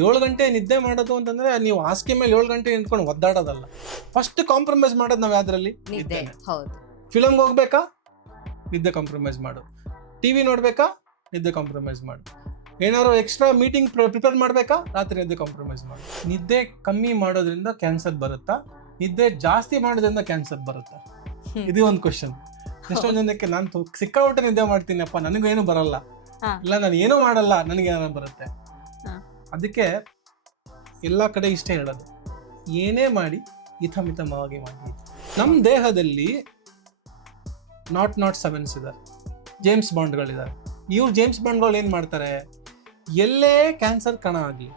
7 ಗಂಟೆ ನಿದ್ದೆ ಮಾಡೋದು ಅಂತಂದ್ರೆ ನೀವು ಹಾಸಿಗೆ ಮೇಲೆ 7 ಗಂಟೆ ನಿಂತ್ಕೊಂಡು ಒದ್ದಾಡೋದಲ್ಲ. ಫಸ್ಟ್ ಕಾಂಪ್ರಮೈಸ್ ಮಾಡೋದು ನಾವು ಯಾವ್ದ್ರಲ್ಲಿ? ನಿದ್ದೆ. ಹೌದು. ಫಿಲಮ್ಗೆ ಹೋಗ್ಬೇಕಾ, ನಿದ್ದೆ ಕಾಂಪ್ರಮೈಸ್ ಮಾಡು. ಟಿವಿ ನೋಡ್ಬೇಕಾ, ನಿದ್ದೆ ಕಾಂಪ್ರಮೈಸ್ ಮಾಡು. ಏನಾದ್ರು ಎಕ್ಸ್ಟ್ರಾ ಮೀಟಿಂಗ್ ಪ್ರಿಪೇರ್ ಮಾಡ್ಬೇಕಾ, ರಾತ್ರಿ ನಿದ್ದೆ ಕಾಂಪ್ರಮೈಸ್ ಮಾಡು. ನಿದ್ದೆ ಕಮ್ಮಿ ಮಾಡೋದ್ರಿಂದ ಕ್ಯಾನ್ಸರ್ ಬರುತ್ತಾ, ನಿದ್ದೆ ಜಾಸ್ತಿ ಮಾಡೋದ್ರಿಂದ ಕ್ಯಾನ್ಸರ್ ಬರುತ್ತಾ? ಇದು ಒಂದು ಕ್ವಶನ್. ಎಷ್ಟೊಂದು ಜನಕ್ಕೆ ನಾನು ಸಿಕ್ಕಾಪಟ್ಟೆ ನಿದ್ದೆ ಮಾಡ್ತೀನಪ್ಪ, ನನಗೇನು ಬರಲ್ಲ, ಇಲ್ಲ ನಾನು ಏನೂ ಮಾಡಲ್ಲ, ನನಗೆ ಏನೋ ಬರುತ್ತೆ. ಅದಕ್ಕೆ ಎಲ್ಲ ಕಡೆ ಇಷ್ಟೇ ಹೇಳೋದು, ಏನೇ ಮಾಡಿ ಹಿತಮಿತವಾಗಿ ಮಾಡಿ. ನಮ್ಮ ದೇಹದಲ್ಲಿ ನಾಟ್ ಸೆವೆನ್ಸ್ ಇದ್ದಾರೆ, ಜೇಮ್ಸ್ ಬಾಂಡ್ಗಳಿದ್ದಾರೆ. ಇವ್ರು ಜೇಮ್ಸ್ ಬಾಂಡ್ಗಳು ಏನು ಮಾಡ್ತಾರೆ, ಎಲ್ಲೇ ಕ್ಯಾನ್ಸರ್ ಕಣ ಆಗಲಿ,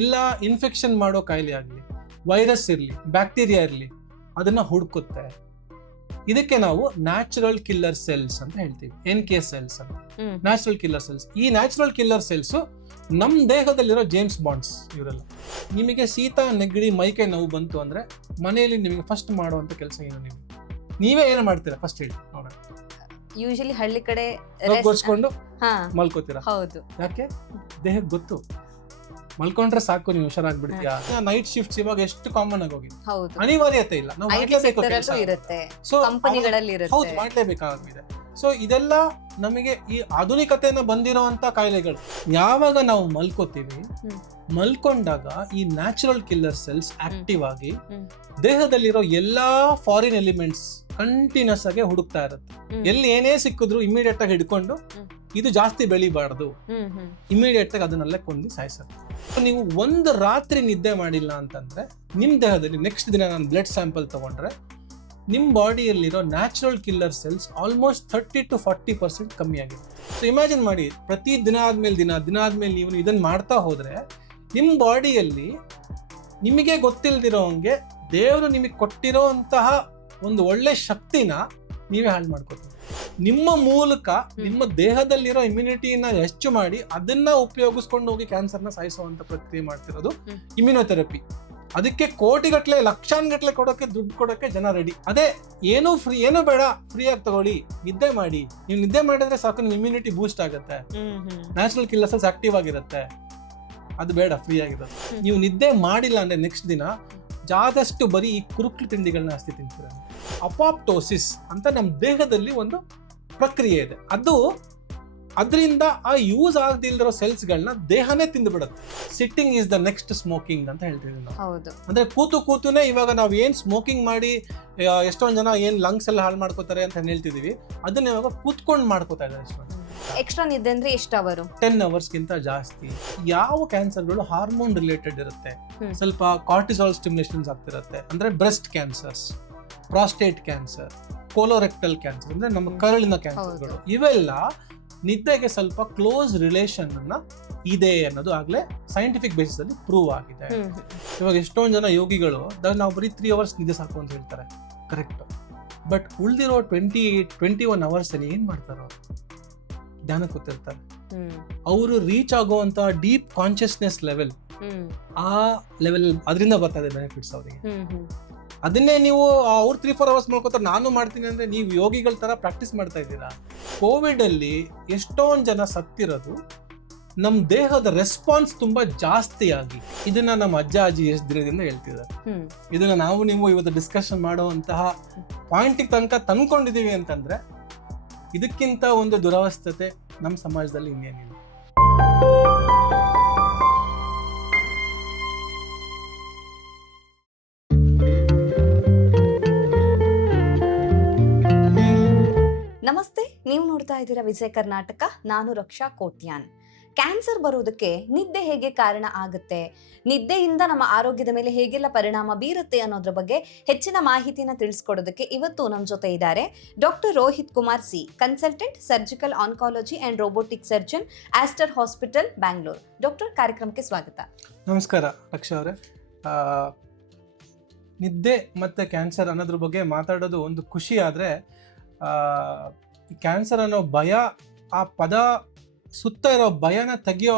ಇಲ್ಲ ಇನ್ಫೆಕ್ಷನ್ ಮಾಡೋ ಕಾಯಿಲೆ ಆಗಲಿ, ವೈರಸ್ ಇರಲಿ, ಬ್ಯಾಕ್ಟೀರಿಯಾ ಇರಲಿ, ಅದನ್ನ ಹುಡುಕುತ್ತೆ. ಇದಕ್ಕೆ ನಾವು ನ್ಯಾಚುರಲ್ ಕಿಲ್ಲರ್ ಸೆಲ್ಸ್ ಅಂತ ಹೇಳ್ತೀವಿ, NK ಸೆಲ್ಸ್ ಅಂತ. Natural killer cells. ಈ ನ್ಯಾಚುರಲ್ ಕಿಲ್ಲರ್ ಸೆಲ್ಸ್ ನಮ್ಮ ದೇಹದಲ್ಲಿರೋ ಜೇಮ್ಸ್ ಬಾಂಡ್ಸ್ ಇವರೆಲ್ಲ. ನಿಮಗೆ ಶೀತ, ನೆಗಡಿ, ಮೈಕೈ ನೋವು ಬಂತು ಅಂದ್ರೆ ಮನೆಯಲ್ಲಿ ನಿಮಗೆ ಫಸ್ಟ್ ಮಾಡುವಂತ ಕೆಲಸ ಏನು? ನೀವೇ ಏನು ಮಾಡ್ತೀರಾ ಫಸ್ಟ್ ಹೇಳಿ ನೋಡೋಣ. ಯೂಶಲಿ ಹಳ್ಳಿ ಕಡೆ ಗೊಚ್ಕೊಂಡು ಮಲ್ಕೋತೀರಾ. ಹೌದು. ಯಾಕೆ? ದೇಹಕ್ಕೆ ಗೊತ್ತು, ಮಲ್ಕೊಂಡ್ರೆ ಸಾಕು, ನೀವು ಹುಷಾರಾಗ್ಬಿಡ್ತೀಯಾ. ನೈಟ್ ಶಿಫ್ಟ್ ಇವಾಗ ಎಷ್ಟು ಕಾಮನ್ ಆಗಿ ಹೋಗಿದೆ, ಅನಿವಾರ್ಯತೆ ಇಲ್ಲ, ನಾವು ಮಾಡ್ಲೇಬೇಕಾಗಿದೆ. ಸೊ ಇದೆಲ್ಲ ನಮಗೆ ಈ ಆಧುನಿಕತೆಯಿಂದ ಬಂದಿರೋಂತ ಕಾಯಿಲೆಗಳು. ಯಾವಾಗ ನಾವು ಮಲ್ಕೋತೀವಿ, ಮಲ್ಕೊಂಡಾಗ ಈ ನ್ಯಾಚುರಲ್ ಕಿಲ್ಲರ್ ಸೆಲ್ಸ್ ಆಕ್ಟಿವ್ ಆಗಿ ದೇಹದಲ್ಲಿರೋ ಎಲ್ಲಾ ಫಾರಿನ್ ಎಲಿಮೆಂಟ್ಸ್ ಕಂಟಿನ್ಯೂಸ್ ಆಗಿ ಹುಡುಕ್ತಾ ಇರುತ್ತೆ. ಎಲ್ಲಿ ಏನೇ ಸಿಕ್ಕಿದ್ರು ಇಮಿಡಿಯೇಟ್ ಆಗಿ ಹಿಡ್ಕೊಂಡು, ಇದು ಜಾಸ್ತಿ ಬೆಳಿಬಾರ್ದು, ಇಮಿಡಿಯೇಟ್ ಆಗಿ ಅದನ್ನೆಲ್ಲ ಕೊಂದು ಸಾಯಿಸುತ್ತೆ. ನೀವು ಒಂದು ರಾತ್ರಿ ನಿದ್ದೆ ಮಾಡಿಲ್ಲ ಅಂತಂದ್ರೆ ನಿಮ್ ದೇಹದಲ್ಲಿ ನೆಕ್ಸ್ಟ್ ದಿನ ನಾನು ಬ್ಲಡ್ ಸ್ಯಾಂಪಲ್ ತಗೊಂಡ್ರೆ ನಿಮ್ ಬಾಡಿಯಲ್ಲಿರೋ natural killer cells almost 30 to 40% ಕಮ್ಮಿ ಆಗಿದೆ. ಸೊ ಇಮ್ಯಾಜಿನ್ ಮಾಡಿ, ಪ್ರತಿ ದಿನ ಆದ್ಮೇಲೆ ದಿನ ಆದ್ಮೇಲೆ ನೀವು ಇದನ್ನ ಮಾಡ್ತಾ ಹೋದ್ರೆ ನಿಮ್ ಬಾಡಿಯಲ್ಲಿ ನಿಮಗೆ ಗೊತ್ತಿಲ್ದಿರೋ ಹಂಗೆ ದೇವರು ನಿಮಗೆ ಕೊಟ್ಟಿರೋ ಅಂತಹ ಒಂದು ಒಳ್ಳೆ ಶಕ್ತಿನ ನೀವೇ ಹಾಳು ಮಾಡ್ಕೊತೀವಿ. ನಿಮ್ಮ ಮೂಲಕ ನಿಮ್ಮ ದೇಹದಲ್ಲಿರೋ ಇಮ್ಯುನಿಟಿನ ಹೆಚ್ಚು ಮಾಡಿ ಅದನ್ನ ಉಪಯೋಗಿಸ್ಕೊಂಡು ಹೋಗಿ ಕ್ಯಾನ್ಸರ್ನ ಸಾಯಿಸುವಂತ ಪ್ರಕ್ರಿಯೆ ಮಾಡ್ತಿರೋದು ಇಮ್ಯುನೋಥೆರಪಿ. ಅದಕ್ಕೆ ಕೋಟಿಗಟ್ಲೆ, ಲಕ್ಷಾನ್ಗಟ್ಲೆ ಕೊಡೋಕೆ, ದುಡ್ಡು ಕೊಡೋಕೆ ಜನ ರೆಡಿ. ಅದೇ ಏನು ಫ್ರೀ, ಏನು ಬೇಡ, ಫ್ರೀ ಆಗಿ ತಗೊಳ್ಳಿ, ನಿದ್ದೆ ಮಾಡಿ. ನೀವು ನಿದ್ದೆ ಮಾಡಿದ್ರೆ ಸಾಕು, ನಿಮ್ಮ ಇಮ್ಯುನಿಟಿ ಬೂಸ್ಟ್ ಆಗುತ್ತೆ, ನ್ಯಾಚುರಲ್ ಕಿಲ್ಲರ್ ಸೆಲ್ಸ್ ಆಕ್ಟಿವ್ ಆಗಿರುತ್ತೆ. ಅದು ಬೇಡ, ಫ್ರೀ ಆಗಿರುತ್ತೆ. ನೀವು ನಿದ್ದೆ ಮಾಡಿಲ್ಲ ಅಂದ್ರೆ ನೆಕ್ಸ್ಟ್ ದಿನ ಜಾದಷ್ಟು ಬರೀ ಈ ಕುರುಕ್ಲು ತಿಂಡಿಗಳನ್ನ ಜಾಸ್ತಿ ತಿಂತೀರ. ಅಪಾಪ್ಟೋಸಿಸ್ ಅಂತ ನಮ್ಮ ದೇಹದಲ್ಲಿ ಒಂದು ಪ್ರಕ್ರಿಯೆ ಇದೆ. ಅದರಿಂದ ಆ ಯೂಸ್ ಆಗದಿಲ್ದಿರೋ ಸೆಲ್ಸ್ಗಳನ್ನ ದೇಹನೇ ತಿಂದುಬಿಡುತ್ತೆ. Sitting is the next smoking ಅಂತ ಹೇಳ್ತೀವಿ ನಾವು. ಅಂದ್ರೆ ಕೂತುನೇ ಇವಾಗ ನಾವು ಏನ್ ಸ್ಮೋಕಿಂಗ್ ಮಾಡಿ ಎಷ್ಟೊಂದು ಜನ ಏನ್ ಲಂಗ್ಸ್ ಎಲ್ಲ ಹಾಳು ಮಾಡ್ಕೋತಾರೆ ಅಂತ ಹೇಳ್ತಿದೀವಿ, ಅದನ್ನ ಇವಾಗ ಕೂತ್ಕೊಂಡು ಮಾಡ್ಕೋತಾ ಇದ್ದಾರೆ ಎಷ್ಟೊಂದು. ಎಕ್ಸ್ಟ್ರಾ ನಿದ್ದೆ ಅಂದ್ರೆ ಎಷ್ಟು ಅವರ್? 10 hours ಗಿಂತ ಜಾಸ್ತಿ. ಯಾವ ಕ್ಯಾನ್ಸರ್ಗಳು ಹಾರ್ಮೋನ್ ರಿಲೇಟೆಡ್ ಇರುತ್ತೆ, ಸ್ವಲ್ಪ ಕಾರ್ಟಿಸಾಲ್ ಸ್ಟಿಮ್ಯುಲೇಷನ್ಸ್ ಆಗ್ತಿರುತ್ತೆ, ಅಂದ್ರೆ breast cancers, prostate cancer, colorectal cancer ಅಂದ್ರೆ ನಮ್ಮ ಕರಳಿನ ಕ್ಯಾನ್ಸರ್ಗಳು, ಇವೆಲ್ಲ ನಿದ್ದೆಗೆ ಸ್ವಲ್ಪ ಕ್ಲೋಸ್ ರಿಲೇಷನ್ ಇದೆ ಅನ್ನೋದು ಆಗ್ಲೇ ಸೈಂಟಿಫಿಕ್ ಬೇಸಿಸ್ ಅಲ್ಲಿ ಪ್ರೂವ್ ಆಗಿದೆ. ಇವಾಗ ಎಷ್ಟೊಂದು ಜನ ಯೋಗಿಗಳು ನಾವು ಬರೀ 3 hours ನಿದ್ದೆ ಸಾಕು ಅಂತ ಹೇಳ್ತಾರೆ, ಕರೆಕ್ಟ್. ಬಟ್ ಉಳಿದಿರೋ 21 hours ಅಲ್ಲಿ ಏನ್ ಮಾಡ್ತಾರೋ, ಧ್ಯಾನ ಕೂತಿರ್ತಾರೆ. ಅವರು ರೀಚ್ ಆಗುವಂತ ಡೀಪ್ ಕಾನ್ಶಿಯಸ್ನೆಸ್ ಲೆವೆಲ್, ಆ ಲೆವೆಲ್ ಅದರಿಂದ ಬರ್ತದೆ ಬೆನಿಫಿಟ್ಸ್ ಅವರಿಗೆ. ಅದನ್ನೇ ನೀವು ಅವ್ರು 3-4 hours ಮಾಡ್ಕೋತಾರೆ, ನಾನು ಮಾಡ್ತೀನಿ ಅಂದ್ರೆ ನೀವು ಯೋಗಿಗಳ ತರ ಪ್ರಾಕ್ಟೀಸ್ ಮಾಡ್ತಾ ಇದ್ದೀರಾ. ಕೋವಿಡ್ ಅಲ್ಲಿ ಎಷ್ಟೊಂದು ಜನ ಸತ್ತಿರೋದು ನಮ್ಮ ದೇಹದ ರೆಸ್ಪಾನ್ಸ್ ತುಂಬಾ ಜಾಸ್ತಿ ಆಗಿ. ಇದನ್ನ ನಮ್ಮ ಅಜ್ಜ ಅಜ್ಜಿ ಎಷ್ಟು ದಿನದಿಂದ ಹೇಳ್ತಿದ್ದಾರೆ. ಇದನ್ನ ನಾವು ನೀವು ಇವತ್ತು ಡಿಸ್ಕಷನ್ ಮಾಡುವಂತಹ ಪಾಯಿಂಟಿಗೆ ತನಕ ತಂದ್ಕೊಂಡಿದೀವಿ ಅಂತಂದ್ರೆ ಇದಕ್ಕಿಂತ ಒಂದು ದುರವಸ್ಥತೆ ನಮ್ಮ ಸಮಾಜದಲ್ಲಿ ಇನ್ನೇನಿಲ್ಲ. ನಮಸ್ತೆ, ನೀವು ನೋಡ್ತಾ ಇದ್ದೀರಾ ವಿಜಯ ಕರ್ನಾಟಕ. ನಾನು ರಕ್ಷಾ ಕೋಟ್ಯಾನ್. ಕ್ಯಾನ್ಸರ್ ಬರೋದಕ್ಕೆ ನಿದ್ದೆ ಹೇಗೆ ಕಾರಣ ಆಗುತ್ತೆ, ನಿದ್ದೆಯಿಂದ ನಮ್ಮ ಆರೋಗ್ಯದ ಮೇಲೆ ಹೇಗೆಲ್ಲ ಪರಿಣಾಮ ಬೀರುತ್ತೆ ಅನ್ನೋದ್ರ ಬಗ್ಗೆ ಹೆಚ್ಚಿನ ಮಾಹಿತಿನ ತಿಳಿಸ್ಕೊಡೋದಕ್ಕೆ ಇವತ್ತು ನಮ್ಮ ಜೊತೆ ಇದ್ದಾರೆ doctor Rohit Kumar C, consultant surgical oncology and robotic surgeon, Aster hospital, Bangalore. Doctor, ಕಾರ್ಯಕ್ರಮಕ್ಕೆ ಸ್ವಾಗತ. ನಮಸ್ಕಾರ ರಕ್ಷಾ ಅವರೇ. ನಿದ್ದೆ ಮತ್ತೆ ಕ್ಯಾನ್ಸರ್ ಅನ್ನೋದ್ರ ಬಗ್ಗೆ ಮಾತಾಡೋದು ಒಂದು ಖುಷಿ, ಆದ್ರೆ ಕ್ಯಾನ್ಸರ್ ಅನ್ನೋ ಭಯ, ಆ ಪದ ಸುತ್ತ ಇರೋ ಭಯನ ತೆಗಿಯೋ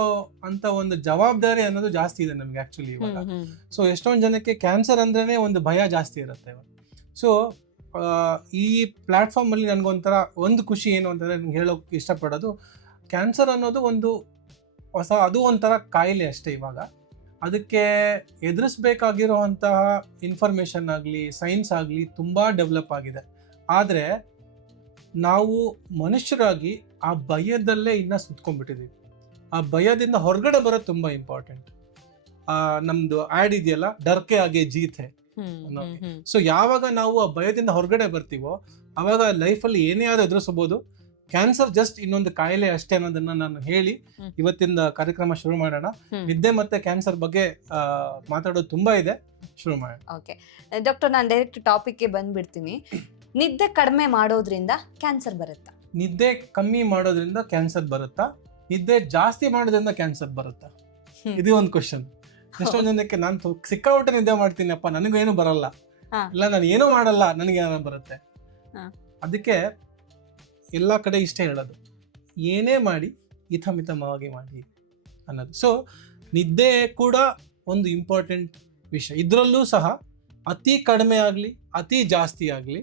ಅಂತ ಒಂದು ಜವಾಬ್ದಾರಿ ಅನ್ನೋದು ಜಾಸ್ತಿ ಇದೆ ನಮ್ಗೆ ಆಕ್ಚುಲಿ ಇವಾಗ. ಸೊ ಎಷ್ಟೊಂದು ಜನಕ್ಕೆ ಕ್ಯಾನ್ಸರ್ ಅಂದ್ರೇನೆ ಒಂದು ಭಯ ಜಾಸ್ತಿ ಇರುತ್ತೆ ಇವಾಗ. ಸೊ ಈ ಪ್ಲಾಟ್ಫಾರ್ಮ್ ಅಲ್ಲಿ ನನ್ಗೊಂಥರ ಒಂದು ಖುಷಿ ಏನು ಅಂತಂದ್ರೆ ನಿಮ್ಗೆ ಹೇಳೋಕೆ ಇಷ್ಟಪಡೋದು, ಕ್ಯಾನ್ಸರ್ ಅನ್ನೋದು ಒಂದು ಅದು ಒಂಥರ ಕಾಯಿಲೆ ಅಷ್ಟೇ. ಇವಾಗ ಅದಕ್ಕೆ ಎದುರಿಸ್ಬೇಕಾಗಿರುವಂತಹ ಇನ್ಫಾರ್ಮೇಶನ್ ಆಗಲಿ ಸೈನ್ಸ್ ಆಗಲಿ ತುಂಬ ಡೆವಲಪ್ ಆಗಿದೆ. ಆದರೆ ನಾವು ಮನುಷ್ಯರಾಗಿ ಆ ಭಯದಲ್ಲೇ ಇನ್ನೂ ಸುತ್ಕೊಂಡ್ಬಿಟ್ಟಿದ್ದೀವಿ. ಆ ಭಯದಿಂದ ಹೊರಗಡೆ ಬರೋದು ತುಂಬ ಇಂಪಾರ್ಟೆಂಟ್. ನಮ್ದು ಆ್ಯಡ್ ಇದೆಯಲ್ಲ, ಡರ್ಕೆ ಆಗಿ ಜೀತೆ. ಸೊ ಯಾವಾಗ ನಾವು ಆ ಭಯದಿಂದ ಹೊರಗಡೆ ಬರ್ತೀವೋ ಅವಾಗ ಲೈಫಲ್ಲಿ ಏನೇ ಆದ್ರೂ ಎದುರಿಸಬಹುದು. ಕ್ಯಾನ್ಸರ್ ಜಸ್ಟ್ ಇನ್ನೊಂದು ಕಾಯಿಲೆ ಅಷ್ಟೇ ಅನ್ನೋದನ್ನ ನಾನು ಹೇಳಿ ಇವತ್ತಿನ ಕಾರ್ಯಕ್ರಮ ಶುರು ಮಾಡೋಣ. ನಿದ್ದೆ ಮತ್ತೆ ಕ್ಯಾನ್ಸರ್ ಬಗ್ಗೆ ಮಾತಾಡೋದು ತುಂಬಾ ಇದೆ, ಶುರು ಮಾಡೋಣ. ಓಕೆ ಡಾಕ್ಟರ್, ನಾನು ಡೈರೆಕ್ಟ್ ಟಾಪಿಕ್ಗೆ ಬಂದ್ಬಿಡ್ತೀನಿ. ನಿದ್ದೆ ಕಡಿಮೆ ಮಾಡೋದ್ರಿಂದ ಕ್ಯಾನ್ಸರ್ ಬರುತ್ತಾ? ನಿದ್ದೆ ಕಮ್ಮಿ ಮಾಡೋದ್ರಿಂದ ಕ್ಯಾನ್ಸರ್ ಬರುತ್ತಾ? ನಿದ್ದೆ ಜಾಸ್ತಿ ಮಾಡೋದ್ರಿಂದ ಕ್ಯಾನ್ಸರ್ ಬರುತ್ತಾ? ಇದು ಒಂದು ಕ್ವಶನ್. ಎಷ್ಟೊಂದು ಜನಕ್ಕೆ ನಾನು ಸಿಕ್ಕಾಪಟ್ಟೆ ನಿದ್ದೆ ಮಾಡ್ತೀನಪ್ಪ, ನನಗೇನು ಬರಲ್ಲ, ಇಲ್ಲ ನಾನು ಏನೂ ಮಾಡಲ್ಲ, ನನಗೆ ಏನೋ ಬರುತ್ತೆ. ಅದಕ್ಕೆ ಎಲ್ಲ ಕಡೆ ಇಷ್ಟೇ ಹೇಳೋದು, ಏನೇ ಮಾಡಿ ಹಿತಮಿತವಾಗಿ ಮಾಡಿ ಅನ್ನೋದು. ಸೊ ನಿದ್ದೆ ಕೂಡ ಒಂದು ಇಂಪಾರ್ಟೆಂಟ್ ವಿಷಯ. ಇದರಲ್ಲೂ ಸಹ ಅತಿ ಕಡಿಮೆ ಆಗಲಿ ಅತಿ ಜಾಸ್ತಿ ಆಗಲಿ